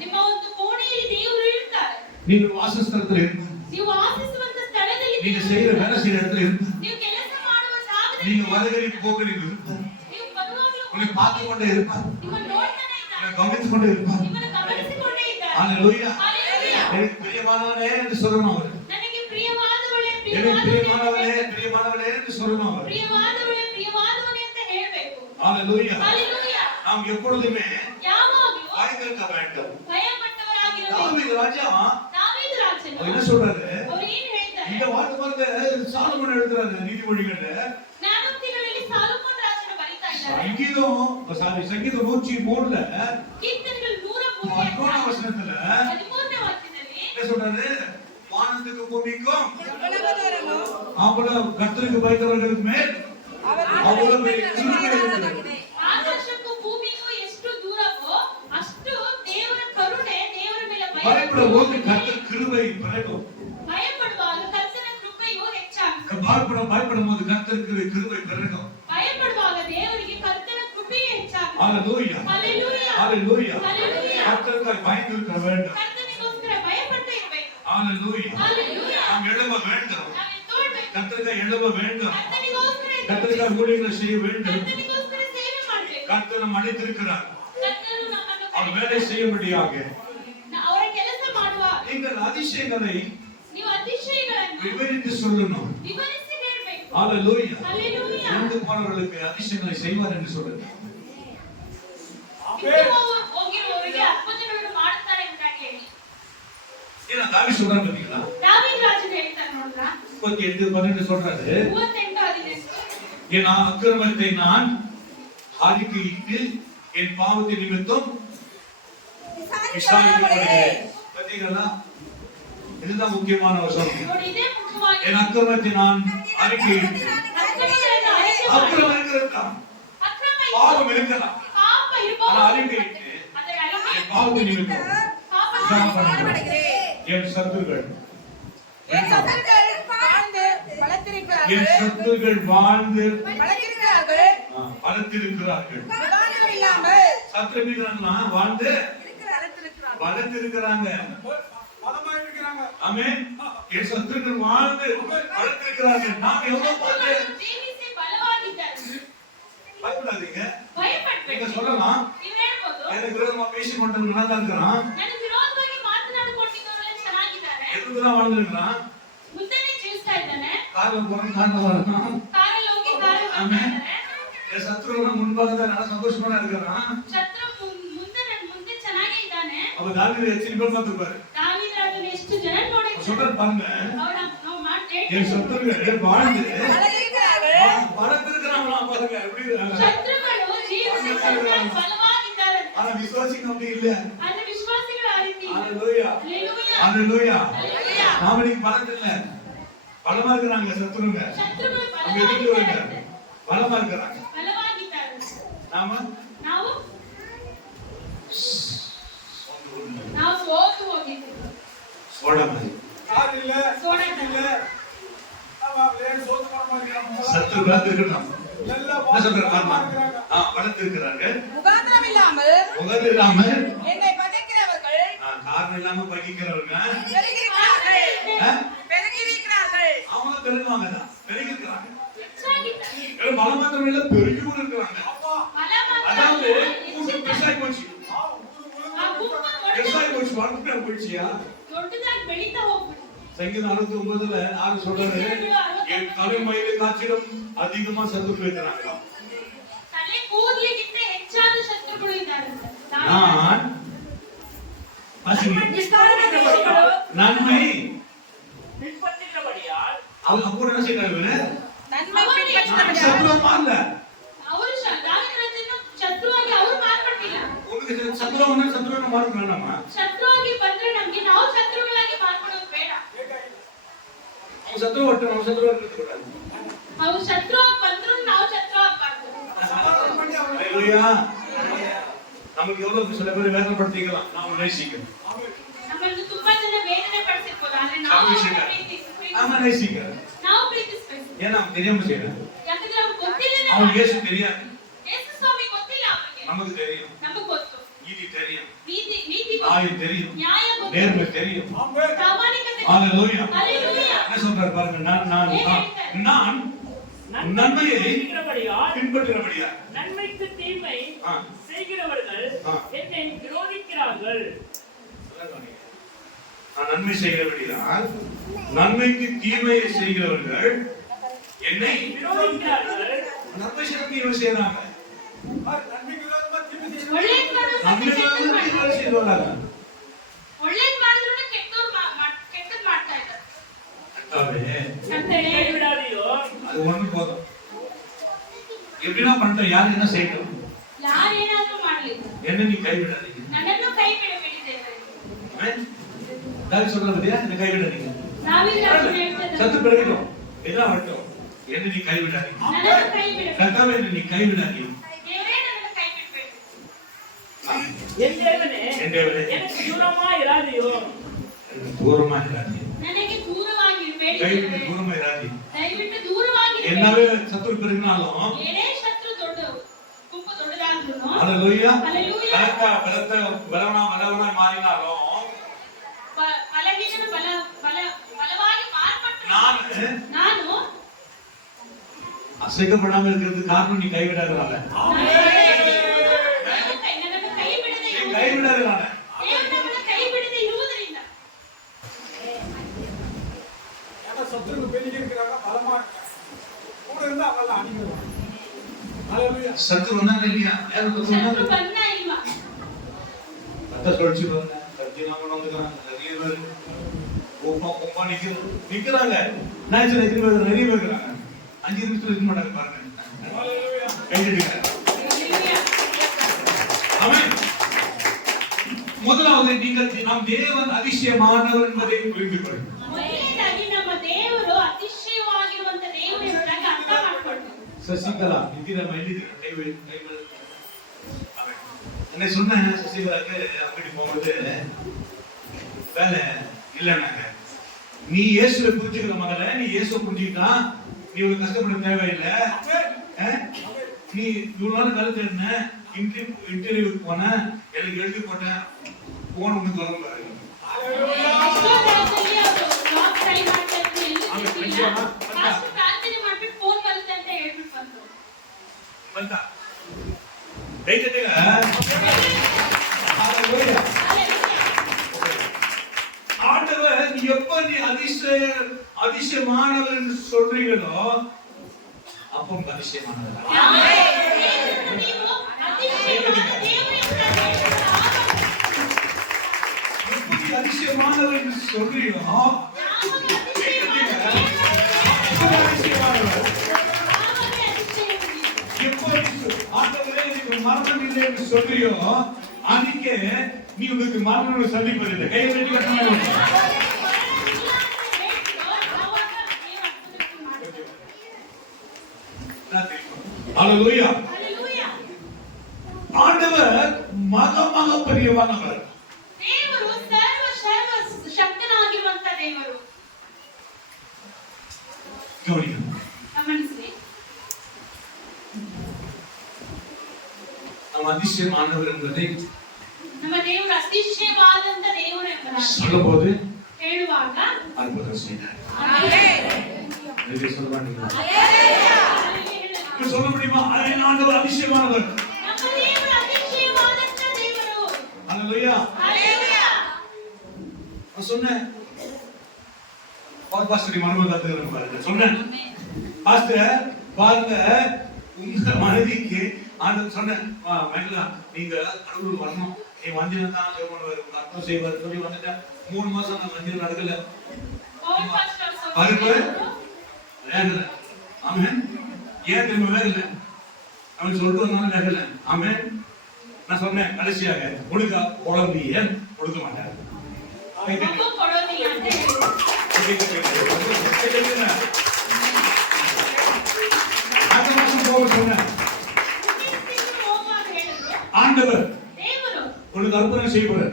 ನಿಮ್ಮ ಒಂದು ಕೋಣೆಯಲ್ಲಿ ದೇವರು ಇರ್ತಾರೆ. நீங்கள் வாசஸ்தலத்தில் இருப்பார். ನೀವು ವಾಸಿಸುವಂತ ಸ್ಥಳದಲ್ಲಿ நீங்க ದೇವರು செய்யற ಇರ್ತಾರೆ. வேலை செய்யற இடத்துல இருப்பார். ನೀವು ಕೆಲಸ ಮಾಡುವ ಜಾಗದಲ್ಲಿ நீங்க வருகிறீங்க போகிறீங்க இருப்பார். ನೀವು ಬರುವಾಗಲೂ உன்னை பார்த்து கொண்டே இருப்பார். ನಿಮ್ಮನ್ನು ನೋಡ್ತಾನೆ ಇದ್ದಾರೆ. உன்னை கவனித்துக் கொண்டே இருப்பார். ನಿಮ್ಮನ್ನು ಗಮನಿಸಿಕೊಂಡೇ ಇದ್ದಾರೆ. ஹalleluya. ಹಲ್ಲೆಲೂಯಾ. எனக்கு பிரியமானவனே என்று சொல்லணும் அவர். ನನಗೆ ಪ್ರಿಯವಾದವಳೇ எனக்கு ಪ್ರಿಯವಾದವಳೇ பிரியமானவனே என்று சொல்லணும் அவர். ಪ್ರಿಯವಾದವಳೇ ಪ್ರಿಯವಾದವನೇ ಅಂತ ಹೇಳಬೇಕು. ஹalleluya. ಹಲ್ಲೆಲೂಯಾ. நாம் எப்பொழுதுமே ಯಾವಾಗಲೂ பயந்திருக்க வேண்டும். ಭಯಪಟ್ಟವರಾಗಿರಬೇಕು. தாவீது ராஜா ದಾವೀದ ರಾಜನು அவர் என்ன சொல்றாரு? ಅವರು ಏನು ಹೇಳ್ತಾರೆ? இந்த வார்த்தை பாருங்க, சாலமோன் எழுதுறாரு நீதிமொழிகள்ல. ಜ್ಞಾನೋಕ್ತಿಗಳಲ್ಲಿ ಸಾಲೊಮೋನ ರಾಜನು ಬರೀತಾ ಇದ್ದಾರೆ. ಹೇಳ್ತಾರೆ. ಸಂಗೀತ 103ல ಕೀರ್ತನೆಗಳು 103 11 வசனத்துல 13ನೇ ವಾಕ್ಯದಲ್ಲಿ என்ன சொல்றாரு? வானத்துக்கு பூமிக்கும் உலகதோறும் அவ்வளவு கர்த்தருக்கு பயந்தவர்களுக்கு மேல் அவ்வளவு பெரிய கிருபை இருக்கிறது. ಆಕಾಶಕ್ಕೂ ಭೂಮಿಗೂ ಎಷ್ಟು ದೂರವೋ ಅಷ್ಟು ದೇವರ ಕರುಣೆ ದೇವರ ಮೇಲೆ பயப்படும் போது கர்த்தர் கிருபை பிறகும். ಭಯಪಡುವಾಗ ಕರ್ತನ ಕೃಪೆಯು ಹೆಚ್ಚಾಗುತ್ತದೆ. பயப்படும் போது கர்த்தருக்கு கிருபை பிறகும். ಭಯಪಡುವಾಗ ದೇವರಿಗೆ ಕರ್ತನ ಕೃಪೆಯು ಹೆಚ್ಚಾಗುತ್ತದೆ. ஹalleluya. ಹalleluya. ஹalleluya. ಹalleluya. கர்த்தருக்கு பயந்திருக்க வேண்டும். ಕರ್ತನಿಗೋಸ್ಕರ ಭಯಪಟ್ಟು ಇರಬೇಕು. ஹalleluya. ಹalleluya. நாம் எழும்ப வேண்டும். ನಾವು ಎದ್ದೇಳಬೇಕು. கர்த்தருக்கு எழும்ப வேண்டும். ಕರ್ತನಿಗೋಸ್ಕರ கர்த்தருக்கு ஊழியங்களை செய்ய வேண்டும். ಕರ್ತನಿಗೋಸ್ಕರ ಸೇವೆ ಮಾಡಬೇಕು. கர்த்தர் நம்ம அழைத்திருக்கிறார். ಕರ್ತನು ನಮ್ಮನ್ನು அவர் வேலை செய்யும்படியாக ಅವರ ಕೆಲಸ ಮಾಡುವ நீங்கள் அதிசயங்களை ನೀವು ಅತಿಶಯಗಳನ್ನು விவரித்து சொல்லணும். ವಿವರಿಸಿ ಹೇಳಬೇಕು. ஹalleluya. ಹalleluya. இறந்து போனவர்களுக்கு அதிசயங்களை செய்வார் என்று சொல்லுங்க. ಹೋಗಿರುವವರಿಗೆ ಅದ್ಭುತಗಳನ್ನು ಮಾಡುತ್ತಾರೆ ಅಂತ ಹೇಳಿ ஏன்னா தாவீது சொல்றாரு பாத்தீங்களா? ದಾವೀದ ರಾಜನು ಹೇಳ್ತಾನೆ ನೋಡ್ರಾ 38:12 சொல்றாரு. 38:18 என் அக்கிரமத்தை நான் அறிக்கையிட்டு என் பாவத்தின் நிமித்தம் விசாரிக்கப்படுகிறேன். பாத்தீங்களா? இதுதான் முக்கியமான வசனம். ನೋಡಿ ಇದೇ ಮುಖ್ಯವಾಗಿ என் அக்கிரமத்தை நான் அறிக்கையிட்டு ಅಕ್ರಮಗಳನ್ನು ಅರಿಕೆ ಮಾಡಿ அக்கிரமம் இருக்கலாம், ಅಕ್ರಮ பாவம் இருக்கலாம், ಪಾಪ ஆனா ಇರಬಹುದು அறிக்கையிட்டு ಅದರ ಅರಿಕೆ என் பாவத்தின் நிமித்தம் ಪಾಪ பாடுபடுகிறேன். என் சத்துருக்கள் என் சத்துருக்கள் வாழ்ந்து பலத்திருக்கிறார்கள். என் சத்துருக்கள் வாழ்ந்து பலத்திருக்கிறார்கள். பலத்திருக்கிறார்கள். விவாதம் இல்லாமல் சத்துருக்கள் வாழ்ந்து இருக்கிறார்கள். பலத்திருக்கிறாங்க. ஆமென். என் சத்துருக்கள் வாழ்ந்து பலத்திருக்கிறார்கள். நாம் எவ்வளவு பார்த்து ಜೀವಿಸಿ ಬಲವಾಗಿದ್ದಾರೆ. பயப்படாதீங்க. நீங்க ಭಯಪಡಬೇಡಿ. சொல்லலாம், ನೀವು ಹೇಳ್ಬೋದು எனக்கு விரோதமா பேசி கொண்டு நல்லா இருக்கிறான், ನನಗೆ ವಿರೋಧವಾಗಿ ಮಾತನಾಡಿಕೊಂಡಿದ್ದವರೆಲ್ಲ ಚೆನ್ನಾಗಿದ್ದಾರೆ. எதுக்குதான் வாழ்ந்துருக்கிறான், ಮುಂದೆನೇ ಜೀವಿಸ್ತಾ ಇದ್ದಾನೆ. கார்ல போறான், கார்ல வரான். ಕಾರಲ್ಲಿ ಹೋಗಿ ಕಾರಲ್ಲಿ ಆಮೆನ್. ಬರ್ತಾ ಇದ್ದಾರೆ. என் சத்துருவ முன்பாக தான் நல்லா சந்தோஷமா இருக்கிறான். ಶತ್ರು ಮುಂದೆ ನನ್ನ ಮುಂದೆ ಚೆನ್ನಾಗೇ ಇದ್ದಾನೆ. அவ தாவீது எத்தனை பேர் பார்த்திருப்பாரு? ದಾವೀದ ರಾಜನು ಎಷ್ಟು ಜನ ನೋಡಿದ್ರು. சொல்றாரு பாருங்க, ಅವರ ನಾವು ಮಾತು என் சத்துருக்கள் வாழ்ந்து பலத்திருக்கிறார்கள். பலத்திருக்கிறாங்களாம் பாருங்க. எப்படி ಶತ್ರುಗಳು ಜೀವಿಸಿ ಬಲವಾಗಿದ್ದಾರೆ. ஆனா விசுவாசிக்கு அப்படி இல்ல. ಆದ್ರೆ ವಿಶ್ವಾಸಿಗಳು ಆ ರೀತಿ ಇಲ್ಲ. ஹalleluya. ಹalleluya. ஹalleluya. ಹalleluya. நாம இன்னைக்கு பலத்து இல்ல, பலமா இருக்கிறாங்க சத்துருங்க. ಶತ್ರುಗಳು அங்க எதுக்கு வருங்க, ಬಲವಾಗಿದ್ದಾರೆ. பலமா இருக்கிறாங்க. ಬಲವಾಗಿದ್ದಾರೆ. நாம ನಾವು ಸೋತು ಹೋಗಿದ್ದೀವಿ. சோழ மாதிரி ಸೋಡಾಟ. சத்துரு பலத்திருக்கிறாங்க. என்ன சொல்றாரு பாருங்க, பலத்திருக்கிறாங்க. முகாந்திரம் இல்லாமல் முகது இல்லாம என்னை பகைக்கிறவர்கள் காரணம் இல்லாம பகிக்கிறவங்க பெருகியிருக்கிறார்கள். பெருகியிருக்கிறார்கள். அவங்க பெருகுவாங்க தான், பெருகிருக்கிறாங்க. ಹೆಚ್ಚಾಗಿದ್ದಾರೆ. பலம் மாத்திரம் இல்ல, பெருகி கூட இருக்கிறாங்க. ಬಲ ಮಾತ್ರ அதாவது ಅಲ್ಲ, கூட்டு ಹೆಚ್ಚಿದ್ದಾರೆ. பெருசாகி போச்சு, ಆ ಗುಂಪು பெருசாகி போச்சு, வளர்ந்து போயிடுச்சியா. ದೊಡ್ಡದಾಗಿ ಬೆಳೀತಾ ಹೋಗ್ಬಿಟ್ಟು சங்கீதம் 69:6 சொல்றாரு, என் தலைமயிலை காற்றிலும் அதிகமா சத்துரு இருக்கிறாங்க. ತಲೆ ಕೂದಲಿಗಿಂತ ಹೆಚ್ಚಾದ ಶತ್ರುಗಳು ಇದ್ದಾರೆ. நான் வாசிங்க. நன்மை பின்பற்றுகிறபடியால் அவங்க கூட என்ன செய்யறாங்க, நன்மை நான் பின்பற்றுகிறவர்கள் சத்துருவமா இல்ல. ಅವರು ದಾವೀದ ರಾಜನು ಶತ್ರುವಾಗಿ ಅವರು ಮಾರ್ಪಟ್ಟಿಲ್ಲ. உங்களுக்கு சத்துருவனை மாறுறாமா? ಶತ್ರುವಾಗಿ ಬಂದ್ರೆ ನಮ್ಗೆ ನಾವು ಶತ್ರುಗಳಾಗಿ ಮಾರ್ಪಡೋದು ಬೇಡ. அவங்க சத்துரு ஒட்டு, நம்ம சத்துருவா இருக்கிறது கூடாது. ಅವ್ರು ಶತ್ರುವಾಗಿ ಬಂದ್ರು ನಾವು ಶತ್ರು ಆಗ್ಬಾರ್ದು. ஹalleluya. நமக்கு எவ்வளவு சில பேர் வேதனைப்படுத்திக்கலாம், நாம் நேசிக்கணும். ನಮ್ಮನ್ನು ತುಂಬಾ ಜನ ವೇದನೆ ಪಡಿಸಿರ್ಬೋದು, ಆದ್ರೆ ನಾವು நாம நேசிக்கிறோம். ನಾವು ಪ್ರೀತಿಸ್ಬೇಕು. ஏன்னா நமக்கு தெரியாம செய்யணும். ಯಾಕಂದ್ರೆ ಅವ್ರಿಗೆ ಗೊತ್ತಿಲ್ಲ. அவங்களுக்கு இயேசு தெரியாது, ಯೇಸು ಸ್ವಾಮಿ ಗೊತ್ತಿಲ್ಲ ಅವ್ರಿಗೆ. நமக்கு தெரியும். ನಮಗೆ ಗೊತ್ತು. நீதி தெரியும், ನೀತಿ ಗೊತ್ತು. நியாயம் தெரியும், ನ್ಯಾಯ ಗೊತ್ತು. நேர்மை தெரியும். ಪ್ರಾಮಾಣಿಕತೆ ಗೊತ್ತು. ஹalleluya. ಹalleluya. என்ன சொல்றாரு பாருங்க, நான் நன்மையை செய்கிறபடியால் பின்பற்றுகிறபடியா. நன்மைக்கு தீமை ஆ. செய்கிறவர்கள் ஆ. என்னை விரோதிக்கிறார்கள். நான் நன்மை செய்கிறபடியால் நன்மைக்கு தீமையை செய்கிறவர்கள் என்னை விரோதிக்கிறார்கள். நன்மை செய்ய தீமை செய்யறாங்க. ಒಳ್ಳೇದ್ ಮಾಡೋದು நன்மை ಮತ್ತೆ ಕೆಟ್ಟದ್ தீமை ಮಾಡ್ತಾರೆ. செய்வாங்க. ಒಳ್ಳೇದ್ ಮಾಡಿದ್ರು ಕೆಟ್ಟದ್ ಮಾಡ್ತಾ ಇದ್ದಾರೆ. கர்த்தாவே, ಕರ್ತನೇ, கைவிடாதீரோ. அது ஒண்ணு போதும். எப்படி என்ன பண்ணட்டும், யார் என்ன செய்யட்டும், ಯಾರೇನಾದ್ರೂ ಮಾಡ್ಲಿ, என்ன நீ கைவிடாதீங்க. ನನ್ನನ್ನು ಕೈ ಬಿಡಬೇಡಿ ದೇವರೇ. ஆமென். தாவீது சொல்றாரு இல்லையா, என்ன கைவிடாதீங்க. தாவீது ಹೇಳ್ತಿದ್ದಾನೆ, சத்து பிறகுட்டும் என்ன வரட்டும், என்ன நீ கைவிடாதீங்க. ನನ್ನನ್ನು ಕೈ ಬಿಡಬೇಡಿ கர்த்தாவே என்ன நீ கைவிடாதீங்க. ದೇವರೇ, ನನ್ನನ್ನು ಕೈ ಬಿಡಬೇಡಿ. என் தேவனே, என் தேவனே, எனக்கு தூரமா இராதையோ. எனக்கு தூரமா இராதீங்க. ನನಗೆ ದೂರವಾಗಿರಬೇಡಿ கைவிட்டு ದೇವರೇ. தூரமா இராதீங்க. ದಯವಿಟ್ಟು ದೂರವಾಗಿರಬೇಡಿ. என்னாவே சத்துரு பெருகினாலும் ಏನೇ ಶತ್ರು ದೊಡ್ಡ ಗುಂಪು ದೊಡ್ಡದಾದ್ರೂ, ஹalleluya, ஹalleluya, பலவனா மாறினாலும் ಬಲಹೀನನು ಬಲವಾಗಿ ಮಾರ್ಪಟ್ಟು நான் ನಾನು அசைக்கப்படாம இருக்கிறதுக்கு காரணம் நீ கைவிடாதனால. ನನ್ನನ್ನು ಕೈ ಬಿಡದೆ நீ ಇರುವುದು. கைவிடாதனால. ದೇವರು ನಮ್ಮನ್ನು ಕೈ ಬಿಡದೆ ಇರುವುದರಿಂದ. ஏன்னா சத்துருக்கு பெருகி இருக்கிறாங்க, பலமா இருக்காங்க. கூட இருந்தா அவங்கெல்லாம் அணிஞ்சிருவாங்க. ஹalleluya. சத்துரு வந்தாங்க இல்லையா, யாரும் ಶತ್ರು சொன்னாங்க ಬಂದ ಇಲ್ವಾ? கத்த சொல்லிச்சு பாருங்க, கத்தியெல்லாம் கொண்டு வந்துக்கிறாங்க நிறைய பேர். கோப்பா நிக்கிறாங்க. நான் சில நிறைய பேர் இருக்கிறாங்க. 5 நிமிஷத்துல இருக்க மாட்டாங்க பாருங்க. ஹalleluya. கைவிடுங்க. ಹಲ್ಲೆಲೂಯಾ. ஆமென். முதலாவது நீங்கள் நம் தேவன் அதிசயமானவர் என்பதை புரிந்து கொள்ளுங்கள். ಮೊದಲನೇದಾಗಿ ನಮ್ಮ ದೇವರು ಅತಿಶಯವಾಗಿರುವಂತ ದೇವರು ಎಂಬುದಾಗಿ ಅರ್ಥ ಮಾಡ್ಕೊಂಡು, சசிகலா இந்திர மைலிதிர கைவிடு. ஆமென். என்ன சொன்னேன், சசிகலாக்கு அப்படி போகும்போது வேலை இல்லைன்னாங்க. நீ இயேசுவை புரிஞ்சுக்கிற முதல்ல, நீ இயேசுவை புரிஞ்சுக்கிட்டா நீ இவ்வளவு கஷ்டப்பட தேவையில்லை. நீ இவ்வளவு நாள் வேலை தேடின, இன்டர்வியூக்கு போன, எனக்கு எழுதி போட்டேன், போன உனக்கு வரும் பாருங்க. ಎಷ್ಟೋ ಜಾಗದಲ್ಲಿ ಅವರು ಜಾಬ್ ಟ್ರೈ ಮಾಡ್ತಾ ಇದ್ರು, ಎಲ್ಲೂ ಸಿಗ್ಲಿಲ್ಲ. ಫಾಸ್ಟ್ ಪ್ರಾರ್ಥನೆ ಮಾಡ್ಬಿಟ್ಟು ಫೋನ್ ಬರುತ್ತೆ ಅಂತ ಹೇಳ್ಬಿಟ್ಟು ಬಂದ್ರು. ಬಂತಾ ಕೈ ತಟ್ಟಿಗ. ஹalleluya. ஆண்டவர் எப்ப நீ அதிசயமானவர் என்று சொல்றீங்களோ அப்போ அதிசயமானவர். ನೀವು ಅತಿಶಯವಾದ ದೇವರು ಅಂತ ಹೇಳ್ಬಿಟ್ಟು எப்ப நீ அதிசயமானவர் என்று சொல்றீங்களோ எப்போ ஆண்டவரே எனக்கு மரணம் இல்லை என்று சொல்றியோ அன்னைக்கு நீ உனக்கு மரணம் சந்திப்பதில்லை. கையை தட்டி கட்டணும். ஹalleluya. ஆண்டவர் மகா பெரியவனவர். ದೇವರು ಸರ್ವ ಶಕ್ತನಾಗಿರುವಂತ ದೇವರು. கவனிக்கணும். ಗಮನಿಸಿ, நம்ம அதிசயமானவர் என்பதை ನಮ್ಮ ದೇವರು ಅತಿಶಯವಾದಂತ ದೇವರು ಎಂಬುದಾಗಿ சொல்லும்போது ಹೇಳುವಾಗ அற்புதம் செய்தார். ಆಮೆನ್. சொல்ல மாட்டீங்களா? சொல்ல முடியுமா? ஆண்டவர் அதிசயமானவர். ನಮ್ಮ ದೇವರು ಅತಿಶಯವಾದಂತ ದೇವರು. ஹalleluya. ಹಲ್ಲೆಲೂಯಾ. நான் சொன்னேன் பாஸ்டர் மனம தத்துறேன் பாருங்க. சொன்னேன் பாஸ்டர் பாருங்க, உங்க மனைவிக்கு ஆண்டவர் சொன்னேன், மைக்கேலா நீங்க கடவுள் வரணும், நீ வந்தீங்கன்னா தான் ஜெபம் பண்ணுவாரு, உங்க அர்த்தம் செய்வாரு சொல்லி வந்துட்டேன். 3 மாசம் நான் மந்திரம் நடக்கல. ಪೌಲ್ ಪಾಸ್ಟರ್ பாருங்க வேகல. ஆமென். ஏன் தெரியுமா வேகல? அவன் சொல்லிட்டு வந்தாலும் வேகல. ஆமென். நான் சொன்னேன் கடைசியாக கொடுக்க குழந்தை ஏன் கொடுக்க மாட்டாரு. ಮಗು ಕೊಡೋದಿಲ್ಲ ಅಂತ ಹೇಳಿದ್ರು. அடுத்த மாசம் போக சொன்னேன், ಹೋಗುವಾಗ ಹೇಳಿದ್ರು, ஆண்டவர் ದೇವರು உனக்கு அற்புதம் செய்வார்.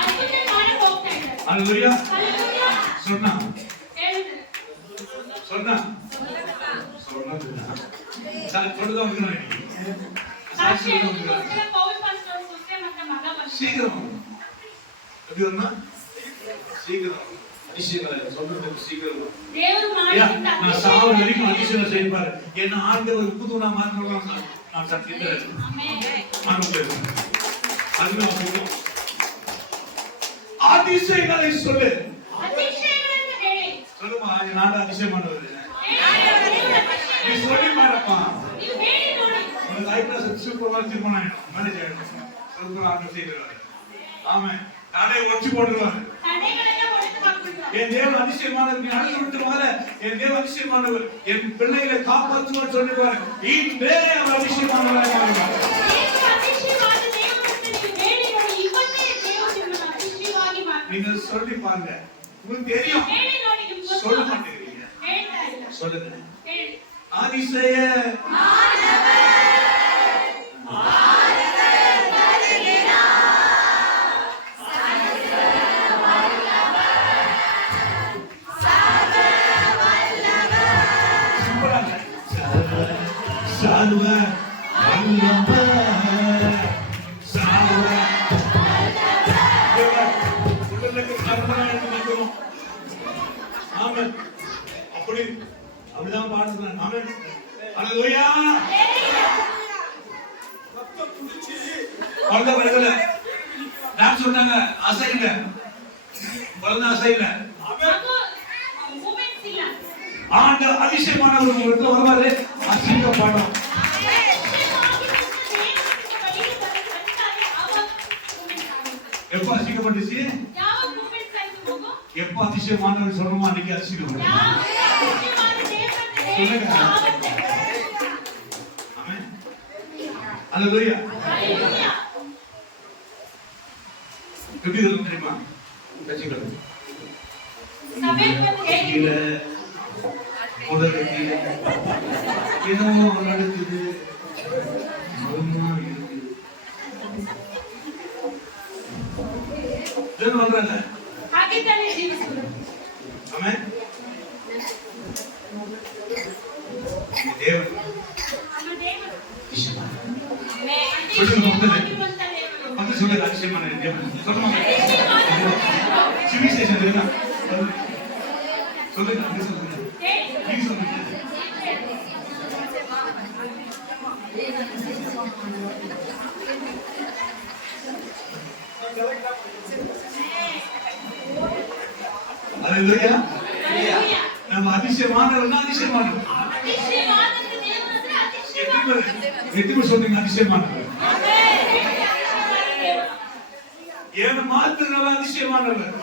ಅದ್ಭುತ ಮಾಡಕ್ಕೆ ಹೋಗ್ತಾ ಇದ್ದಾರೆ. ஹalleluya. ಹಲ್ಲೆಲೂಯಾ. சொன்னா ಹೇಳಿದ್ರು. சொன்னா சார் சொல்லுதான் இருக்கணும். ಸಾಕ್ಷಿ ಹೇಳೋದಕ್ಕೋಸ್ಕರ ಪೌಲ್ ಪಾಸ್ಟರ್ ಅವ್ರ ಸೊಸೆ ಮತ್ತೆ ಮಗ ಬಂದ್ರು. சீக்கிரம் எப்படி வரணும்? சீக்கிரம் அதிசயங்களை சொல்றதுக்கு சீக்கிரம். ದೇವರು ஐயா, ಮಾಡಿದಂತ நான் சாவு வரைக்கும் அதிசயம் செய்வார். என்ன ஆண்டவர் புதுனா மாற்றலாம் நான் சத்தியத்தில் ஆண்டவர் அதுதான் சொல்லுவோம். அதிசயங்களை சொல்லு. ಅತಿಶಯಗಳನ್ನು ಹೇಳಿ. சொல்லுமா, என் ஆண்டு அதிசயமானவர். நீ ಹೇಳಿ. சொல்லி பாருப்பா. ನೀವು ಹೇಳಿ ನೋಡಿ. உங்க லைஃப்ல சூப்பர் வாட்சி போனாயிடும். மேனேஜ் ஆயிடும். சூப்பர் ஆண்டவர் செய்வார். ஆமென். கடை ஒட்டி போடுவார். ತಡೆಗಳೆಲ್ಲ ಹೊಡೆದು என் தேவன் அதிசயமானவர். நீ அழுது விட்டு வாழ, என் தேவன் அதிசயமானவர். என் பிள்ளைகளை காப்பாற்றுவார் சொல்லுவார். இன்றே அவர் அதிசயமானவராக மாறுவார். நீங்க சொல்லி பாருங்க, உங்களுக்கு தெரியும். சொல்ல மாட்டேங்கிறீங்க. சொல்லுங்க. அதிசய சாதுவ அப்படி அப்படிதான் பாடுறேன். ஆமென். அல்லேலூயா. ரத்தம் குடிச்சு குழந்தை பிறகுல டாக்டர் சொன்னாங்க அசைங்க, குழந்தை அசைங்க. ஆண்ட அதிசயமானவர் உங்களுக்கு வருவாரு. அசிங்க பாடம் எப்ப அசிங்கப்பட்டுச்சு? எப்ப அதிசயமானவர் சொல்லணுமா அன்னைக்கு அதிசயம். அல்லேலூயா. எப்படி இருக்கும் தெரியுமா? கட்சிகள் கீழே முதல்ல கீழே ஏதோ நடக்குது. வர்றாங்க. ஆமென். தேவன் சொல்லுங்க, சொல்லுங்க அதிசயமான தேவன் சொல்லுங்க. சிவிசேஷன் சொல்லுங்க, சொல்லுங்க. அல்லேலூயா. நம்ம அதிசயமானவர்னா அதிசயமானவர். எத்தனை சொல்றீங்க அதிசயமானவர்? ஏன் மாத்திரம் அதிசயமானவர்.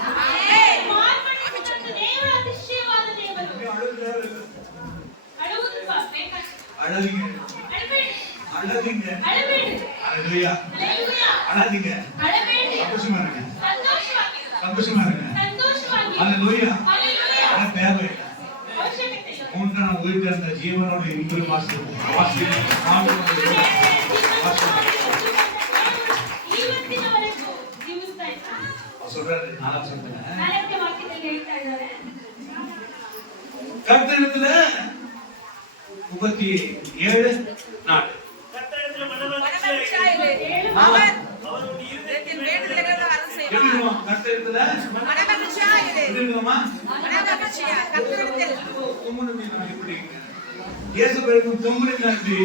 அழாதீங்க, அழாதீங்க. அல்லேலூயா. அழாதீங்க, சந்தோஷமா இருங்க, சந்தோஷமா இருங்க. அல்லேலூயா. தேவை மூன்றாம் உயிர் அந்த ஜீவனோட இன்று மாசம் சொல்றாரு. நாலாம் சொல்றேன், கர்த்தரிடத்துல 37 நாள் கர்த்தரிடத்தில் மனமகிழ்ச்சியா இரு. அவன் அவருடைய இருதயத்தில் வேண்டுதல்களை அருள் செய்வார். எப்படிமா கர்த்தரிடத்துல மனமகிழ்ச்சியா இரு. எப்படிமா மனமகிழ்ச்சியா கர்த்தரிடத்தில் தும்முனி நான் எப்படி இயேசு பேருக்கு தும்முனி நான் எப்படி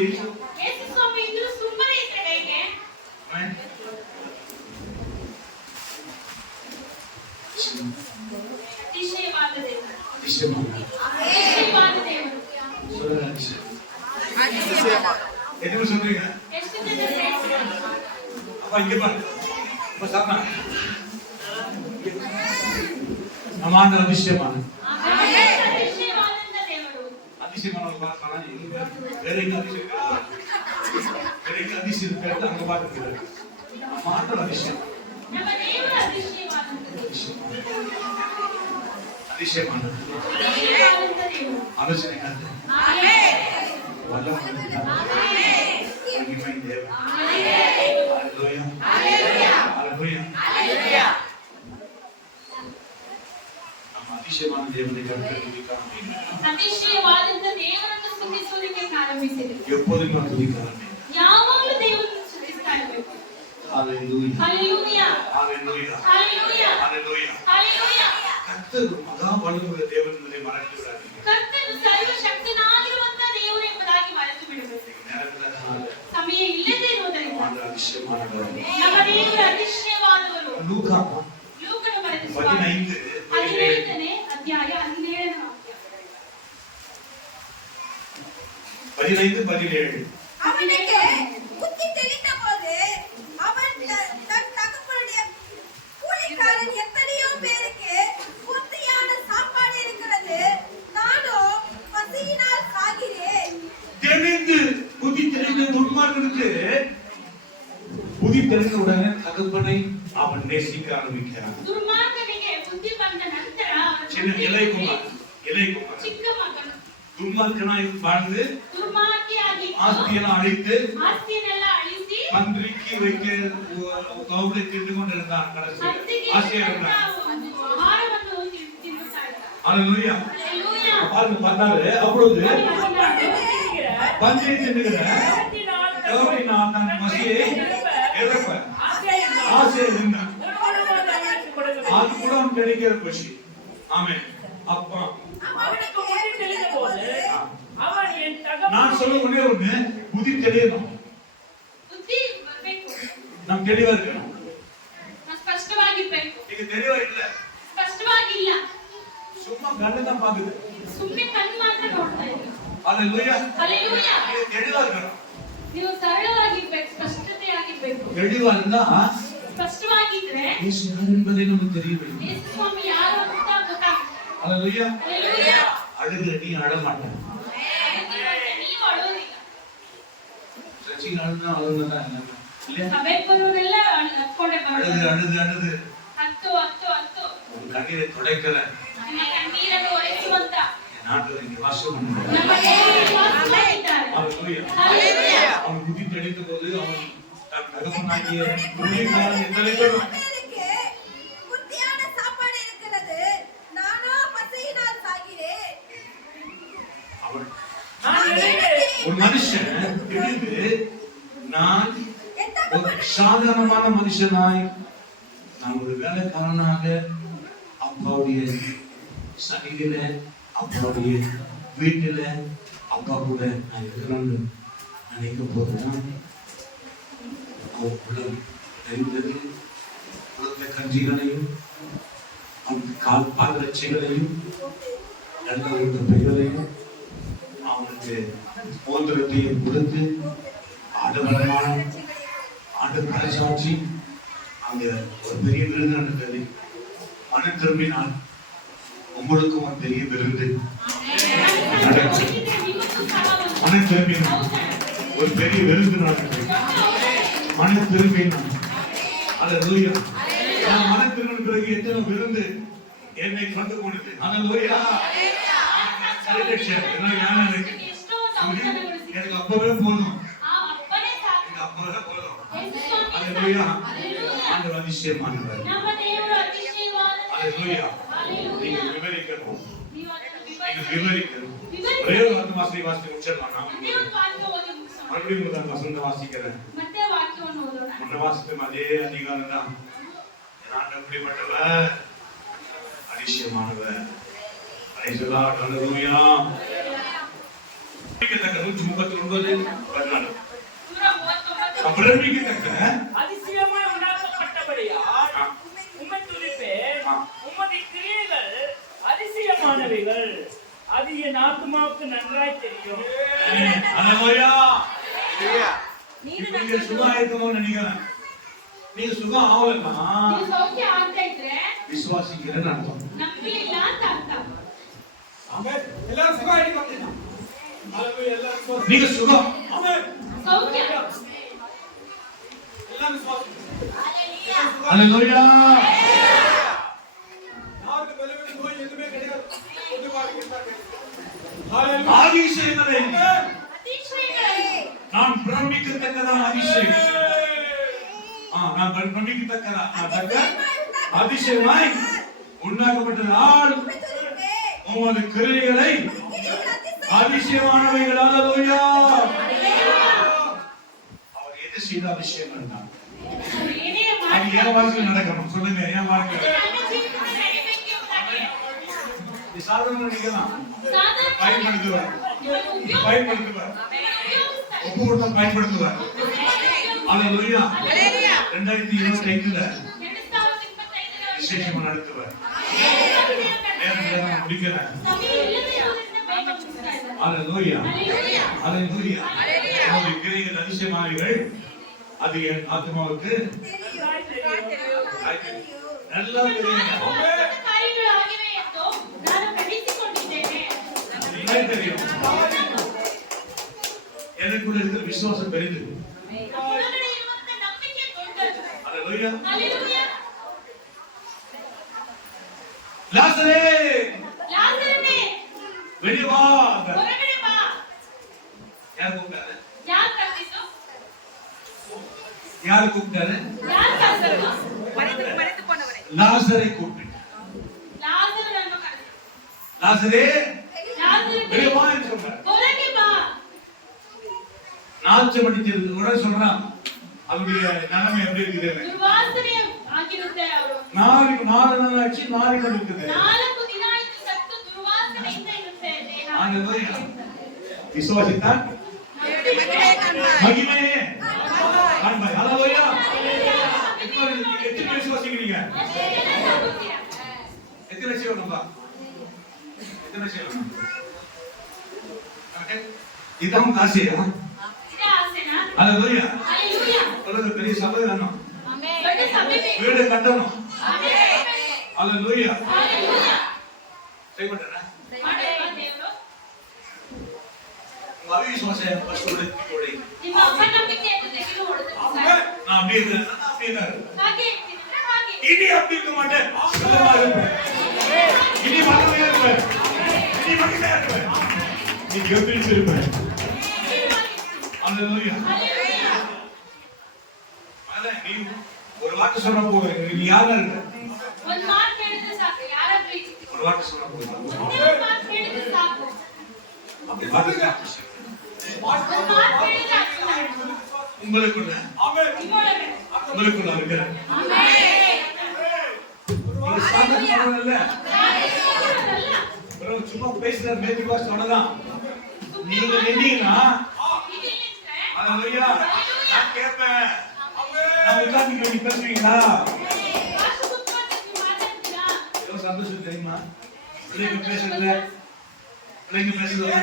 என்ன சொல்றீங்க? அப்பா இங்க பாருங்க, அப்பா சாப்பிடா நம்ம ஆண்டவர் அதிசயமான அதிசயமான பார்க்கலாம். வேற எங்க அதிசயம்? வேற எங்க அதிசயம் கேட்டு அங்க பாட்டு நம்ம ஆண்டவர் அதிசயம் அதிசயமான ஆலோசனை அதிசயமான தேவனை எப்போதும் நான் துதிக்கிறேன். கர்த்தர் மகா வல்லமையுள்ள தேவன் என்பதை மறந்து விடாதீங்க. லூக்கா 15:17 அவனுக்கு புத்தி தெளிந்தபோது அவன் தன் தகப்பனுடைய கூலிக்காரன் எத்தனையோ பேருக்கு தெரிந்த உடனே தகப்பனை அவன் நேசிக்க ஆரம்பிக்கிறான். ದುರ್ಮಾರ್ಗನಿಗೆ ಬುದ್ಧಿ ಬಂದ ನಂತರ ಅವನು சின்ன இளையகுமார் ಚಿಕ್ಕ ಮಗನು துன்மார்க்கனாய் வாழ்ந்து ದುರ್ಮಾರ್ಗಿಯಾಗಿ ஆஸ்தியெல்லாம் அழித்து ಆಸ್ತಿಯನ್ನೆಲ್ಲ ಅಳಿಸಿ பன்றிக்கு வைக்க கவுளை தின்று கொண்டிருந்தான். கடைசி ಹಂದಿಗೆ ஆசையா இருந்தான். ಒಂದು ಆಹಾರವನ್ನು ತಿನ್ನುತ್ತಾ ಇದ್ದ. அல்லேலூயா. ಹಲ್ಲೆಲೂಯಾ. பாருங்க பார்த்தாலே அப்பொழுது பன்றியை தின்னுகிற கவுளினால் தன் பசியை இழப்ப ஆசையா இருந்தான். அது கூட அவன் கிடைக்கிற பசி. ஆமென். அப்பா அவனுக்கு புத்தி தெளிந்த போது அவன் என் தகப்பன் நான் சொல்ல ஒண்ணே ஒண்ணு, புத்தி தெளியணும். ಬುದ್ಧಿ ಬರಬೇಕು. நாம் தெளிவா இருக்கணும். ನಾವು ಸ್ಪಷ್ಟವಾಗಿರ್ಬೇಕು. நீங்க தெளிவா இல்ல, ಸ್ಪಷ್ಟವಾಗಿಲ್ಲ. சும்மா கண்ணு தான் பாக்குது. ಸುಮ್ಮನೆ ಕಣ್ಣು ಮಾತ್ರ ನೋಡ್ತಾ ಇದ್ದೀವಿ. அல்லேலூயா. ಹಲ್ಲೆಲೂಯಾ. நீங்க தெளிவா இருக்கணும். ನೀವು ಸರಳವಾಗಿರ್ಬೇಕು, ಸ್ಪಷ್ಟತೆಯಾಗಿರ್ಬೇಕು. தெளிவா இருந்தா ಸ್ಪಷ್ಟವಾಗಿದ್ರೆ இயேசு யார் என்பதை நமக்கு தெரிய வேண்டும். ಯೇಸು ಸ್ವಾಮಿ ಯಾರು ಅಂತ ಗೊತ್ತಾಗುತ್ತೆ. அல்லேலூயா. ಹಲ್ಲೆಲೂಯಾ. அழுகிற நீ அழ மாட்டேன். ನೀವು ಅಳೋದಿಲ್ಲ. சச்சின் அழுதுனா அழுதுதான் இல்லையா? ಸಭೆಗೆ ಬರೋರೆಲ್ಲ ಹತ್ಕೊಂಡೆ அழுது ಬರ್ತಾರೆ. அழுது அழுது ಹತ್ತು ಹತ್ತು ಹತ್ತು ஒரு கண்ணீரை துடைக்கிற ನಿಮ್ಮ ಕಣ್ಣೀರನ್ನು ಒರೆಸುವಂತ நாட்டில் இங்க வாசம் பண்ணுவார். ನಮ್ಮ ದೇವರು ವಾಸವಾಗಿದ್ದಾರೆ. அல்லேலூயா. ಹಲ್ಲೆಲೂಯಾ. அவன் புத்தி தெளிந்த போது அவன் தன் தகப்பனாகிய ஊழியக்காரன் எத்தனை பேர் எனக்கு புத்தியான சாப்பாடு இருக்கிறது, நானோ பசியினால் சாகிறேன். அவன் நான் எழுந்து ஒரு மனுஷன் எழுந்து நான் ஒரு சாதாரணமான மனுஷனாய் நான் ஒரு வேலைக்காரனாக அப்பாவுடைய சனியில அப்பாவுடைய வீட்டில அப்பா கூட நான் இருக்கிறேன்னு நினைக்க போதுதான் அவன் உடல் தெரிந்தது. உடந்த கஞ்சிகளையும் அவனுக்கு கால் பாதரட்சைகளையும் நல்ல ஒரு பெயரையும் அவனுக்கு மோதிரத்தையும் கொடுத்து ஆடவரமான ஆண்டு பறைசாட்சி அங்க ஒரு பெரிய விருது நடந்தது. மன திரும்பினால் உங்களுக்கும் ஒரு பெரிய விருது நடக்கும். மன திரும்பினால் ஒரு பெரிய விருது நடக்கும். மன திரும்பினால் அல்லேலூயா. நான் மன திரும்பின பிறகு எத்தனை விருந்து என்னை கண்டு கொண்டது. அல்லேலூயா. ಎಷ್ಟೋ ಔಷಧಗಳು ಸಿಗ್ತವೆ. எனக்கு அப்பவே போதும். ಆ ಅಪ್ಪನೇ ಸಾಕು. எனக்கு அப்பவே போதும். ಯೇಸು ಸ್ವಾಮಿ அல்லேலூயா. ಹಲ್ಲೆಲೂಯಾ. ஆண்டவர் அதிசயமானவர். ನಮ್ಮ ದೇವರು ಅತಿಶಯವಾದ அல்லேலூயா. ಹಲ್ಲೆಲೂಯಾ. நீங்க விவரிக்கணும். ನೀವು ಅದನ್ನು நீங்க ವಿವರಿಸಿ. விவரிக்கணும். ஒரே ஒரு வார்த்தை வாசித்து முடிச்சிடலாம். நான் ಒಂದೇ ಒಂದು ವಾಕ್ಯ ಓದಿ ಮುಗಿಸೋಣ. மறுபடியும் முதல் வசனத்தை வாசிக்கிறேன். ಮತ್ತೆ ವಾಕ್ಯವನ್ನು ಓದೋಣ. முன்ன வாசித்த அதே அதிகாரம் தான். நான் எப்படிப்பட்டவர்? அதிசயமானவர். அலைசலா அல்லேலூயா. 139 14. 139 பிரமிக்கத்தக்க அதிசயமாய் உண்டாக்கப்பட்டபடியால் உம்மை துதிப்பேன். உமது கிரியைகள் அதிசயமானவைகள். அது என் ஆத்துமாவுக்கு நன்றாய் தெரியும். அல்லேலூயா. நீங்க சுகம் ஆயிருக்கணும்னு நினைக்கிறேன். நீங்க சுகம் ஆகலன்னா ನೀವು ಸೌಖ್ಯ ಆಗ್ತಾ ಇದ್ರೆ விசுவாசிக்கிறேன்னு அர்த்தம். ನಂಬಲಿಲ್ಲ ಅಂತ ಅರ್ಥ. ಆಮೇಲೆ ಎಲ್ಲರೂ ಸುಖ ಆಗಿ ಬರ್ತೀನಿ. ಹಲ್ಲೆಲೂಯಾ. ಎಲ್ಲರೂ ವಿಶ್ವಾಸ. நீங்க சுகம் ಆಮೇಲೆ ಸೌಖ್ಯ. ಎಲ್ಲರೂ ವಿಶ್ವಾಸ. அல்லேலூயா. நாக்கு வெளிவந்து நோய் எதுவுமே கிடையாது. ஒதுவாக இருந்தாங்க. ஹalleluya. அதிசயங்களே ಅತಿಶಯಗಳಲ್ಲಿ நான் பிரமிக்கத்தக்கதான அதிசயம். நான் பிரமிக்கத்தக்க அதிசயமாய் உண்டாக்கப்பட்ட நாள் உமது கிரியைகளை அதிசயமானவைகள். அல்லேலூயா. அவர் எது செய்த அதிசயங்கள் தான் ಅವರು ಏನೇ அது ಮಾಡಿ என் வாழ்க்கையில் நடக்கணும். சொல்லுங்க, என் வாழ்க்கையில் ನನ್ನ ಜೀವನದಲ್ಲಿ ನಡೆಯಬೇಕು ಎಂಬುದಾಗಿ நீ சாதாரண நினைக்கலாம். ಸಾಧಾರಣ பயன்படுத்துவார், ನಿಮ್ಮನ್ನು பயன்படுத்துவார், ಉಪಯೋಗಿಸ್ತಾರೆ. ஒப்பு கொடுத்த பயன்படுத்துவார். அல்லேலூயா. 2025 2025 விசேஷமா நடத்துவார். நேரம் முடிக்கிறேன். ಸಮಯ ಇಲ್ಲದೆ ಇರುವುದರಿಂದ ಬೇಗ ಮುಗಿಸ್ತಾ ಇದ್ದಾರೆ. அல்லேலூயா. ಹಲ್ಲೆಲೂಯಾ. அல்லேலூயா. உமது கிரியைகள் அதிசயமானவைகள். அது என் ஆத்மாவுக்கு நல்லா தெரியும். ಅದ್ಭುತ ಕಾರ್ಯಗಳು ಆಗಿವೆ ಎಂದು ನಾನು ಗ್ರಹಿಸಿಕೊಂಡಿದ್ದೇನೆ. நல்லா தெரியும். எனக்குள்ள இருக்கிற விசுவாசம் பெரிது. ಒಳಗಡೆ ಇರುವಂತ ನಂಬಿಕೆ ದೊಡ್ಡದು. அல்லேலூயா. ஹalleluya. லாசரே லாசருவே வெளியே வா. ಹೊರಗಡೆ ಬಾ. யார் கூப்பிட்டாரு? ಯಾರು ಕರೆದಿದ್ದು? யார் கூப்பிட்டாரு? ಯಾರು ಕರೆದಿದ್ದು? மறைத்து போனவரை லாசரை கூப்பிட்டு, ಲಾಸರನನ್ನು ಕರೆದಿದ್ದು. லாசரே ಲಾಸರುவே வெளியே வா என்று சொன்னார். ಹೊರಗೆ ಬಾ. நாச்சம் அடிக்கிறது உடனே சொல்றான். அவருடைய நிலைமை எப்படி இருக்குது? ದುರ್ವಾಸನೆ ಆಗಿರುತ್ತೆ ಅವರು. நாலு நாள் ஆச்சு, நாளைக்கு இருக்குது. 4 ದಿನ ಆಯ್ತು ಸತ್ತು ದುರ್ವಾಸನೆಯಿಂದ ಇರುತ್ತೆ ದೇಹ. அல்லேலூயா. விசுவாசித்தான் தேவனுடைய மகிமையை காண்பாய். மகிமையே காண்பாய். அல்லேலூயா. எத்தனை விசுவாசிக்கிறீங்க? எத்தனை செய்யணும்பா? எத்தனை செய்யணும்? இதான் காசியா? ಇದೇ ಆಸೆನಾ? அல்லேலூயா. ಹalleluya. சொல்லுங்க, பெரிய சபை வேணும், ದೊಡ್ಡ ಸಭೆ ಬೇಕು. வீடு கட்டணும். ಆಮೆನ್. அல்லேலூயா. ಹalleluya. செய்ய மாட்டாரா? ಮಾಡಲ್ವಾ ದೇವರು? உங்க அவிசுவாசம் ஃபர்ஸ்ட் ஒழித்து. ನಿಮ್ಮ ಅಪನಂಬಿಕೆಯನ್ನು ತೆಗೆದು ಹೊಡೆದು நான் அப்படியே இருக்கேன், நான் அப்படியே தான் இருக்கேன். ಹಾಗೆ ಇರ್ತಿದ್ರೆ ಹಾಗೆ. இனி அப்படி இருக்க மாட்டேன், சுகமா இருப்பேன். இனி மகிமையா இருப்பேன், இனி மகிமையா இருப்பேன், நீ கம்பீரிச்சு இருப்பேன். அல்லேலூயா. ಹalleluya. அதான் நீ ஒரு வார்த்தை சொன்ன போது நீ யாரா இருக்க? ಒಂದು ಮಾತು ಹೇಳಿದ್ರೆ ಸಾಕು. ಯಾರಾದ್ರೂ ಈ ஒரு வார்த்தை சொன்ன போது ಒಂದೇ ಒಂದು ಮಾತು ಹೇಳಿದ್ರೆ ಸಾಕು. அப்படி ஒரு வார்த்தை சொல்லுங்க. ಒಂದು ಮಾತು ಹೇಳಿದ್ರೆ ಅಷ್ಟು ಸಾಕು. உங்களுக்குள்ள ஆமென். ನಿಮ್ಮೊಳಗೆ. உங்களுக்குள்ள இருக்கிறேன். ಆಮೆನ್. நீங்க சாதாரண ಹಾಗೆಲ್ಲ. வெறும் சும்மா பேசுற மேத்தி பாஸ் சொன்னதான். நீங்க நின்னீங்கன்னா ಇಲ್ಲಿ ನಿಂತ್ರೆ அல்லேலூயா நான் கேட்பேன். நான் உட்கார்ந்து நீங்க பேசுவீங்களா? ಕಾಸು ಕುತ್ಕೊಂಡು ನೀವು ಮಾತಾಡ್ತೀರಾ? எவ்வளவு சந்தோஷம் தெரியுமா? பிள்ளைங்க பேசுறதுல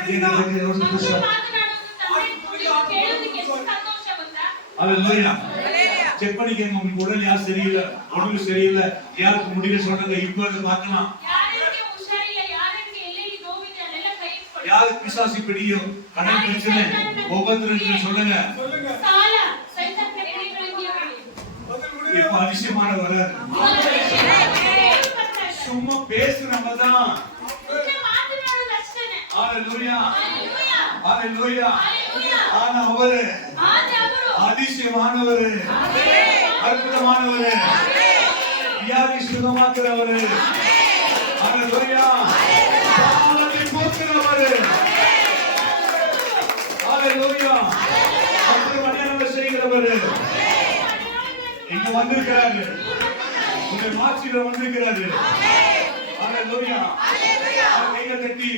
எனக்கு எவ்வளவு ಮಕ್ಕಳು சந்தோஷம். ಮಾತನಾಡೋದು ತಂದೆ ನೋಡಿ ಕೇಳೋದಕ್ಕೆ ಎಷ್ಟು ಸಂತೋಷ ಗೊತ್ತಾ? அல்லேலூயா. செக் பண்ணிக்கங்க, உங்களுக்கு உடல் யார் சரியில்லை, உடம்பு சரியில்லை, யாருக்கு முடியல சொல்றாங்க, இப்ப வந்து பார்க்கலாம். ಯಾರಿಗೆ ಹುಷಾರಿಲ್ಲ, ಯಾರಿಗೆ ಎಲ್ಲೆಲ್ಲಿ ನೋವಿದೆ ಅಲ್ಲೆಲ್ಲ ಕೈ ಇಟ್ಕೊಳ್ಳಿ. யாருக்கு பிசாசு பிடியும், கடன் பிரச்சனை, உபத்திரங்கள் சொல்லுங்க. சொல்லுங்க. ಸಾಲ, ಸೈತಾನ ಕರೆಗಳಿಂದ ಹೇಳಿ. பதில் முடிவு. இப்ப அதிசயமான வராது. சும்மா பேசு நம்ம தான். ಸುಮ್ನೆ ಮಾತನಾಡೋದು ಅಷ್ಟೇನೆ. அல்லேலூயா. ಹalleluya. அல்லேலூயா. ಹalleluya. ஆனா அவரு ಆದ್ರೆ ಅವರು அதிசயமானவரு, அற்புதமானவரு, வியாதி சுகமாக்குறவரு, அல்லேலூயா, பாவத்தை போக்குறவரு, அல்லேலூயா, அற்புத மனிதர்கள் செய்கிறவரு இங்க வந்திருக்கிறாரு, உங்க மாட்சியில வந்திருக்கிறாரு. அல்லேலூயா. கையை தட்டி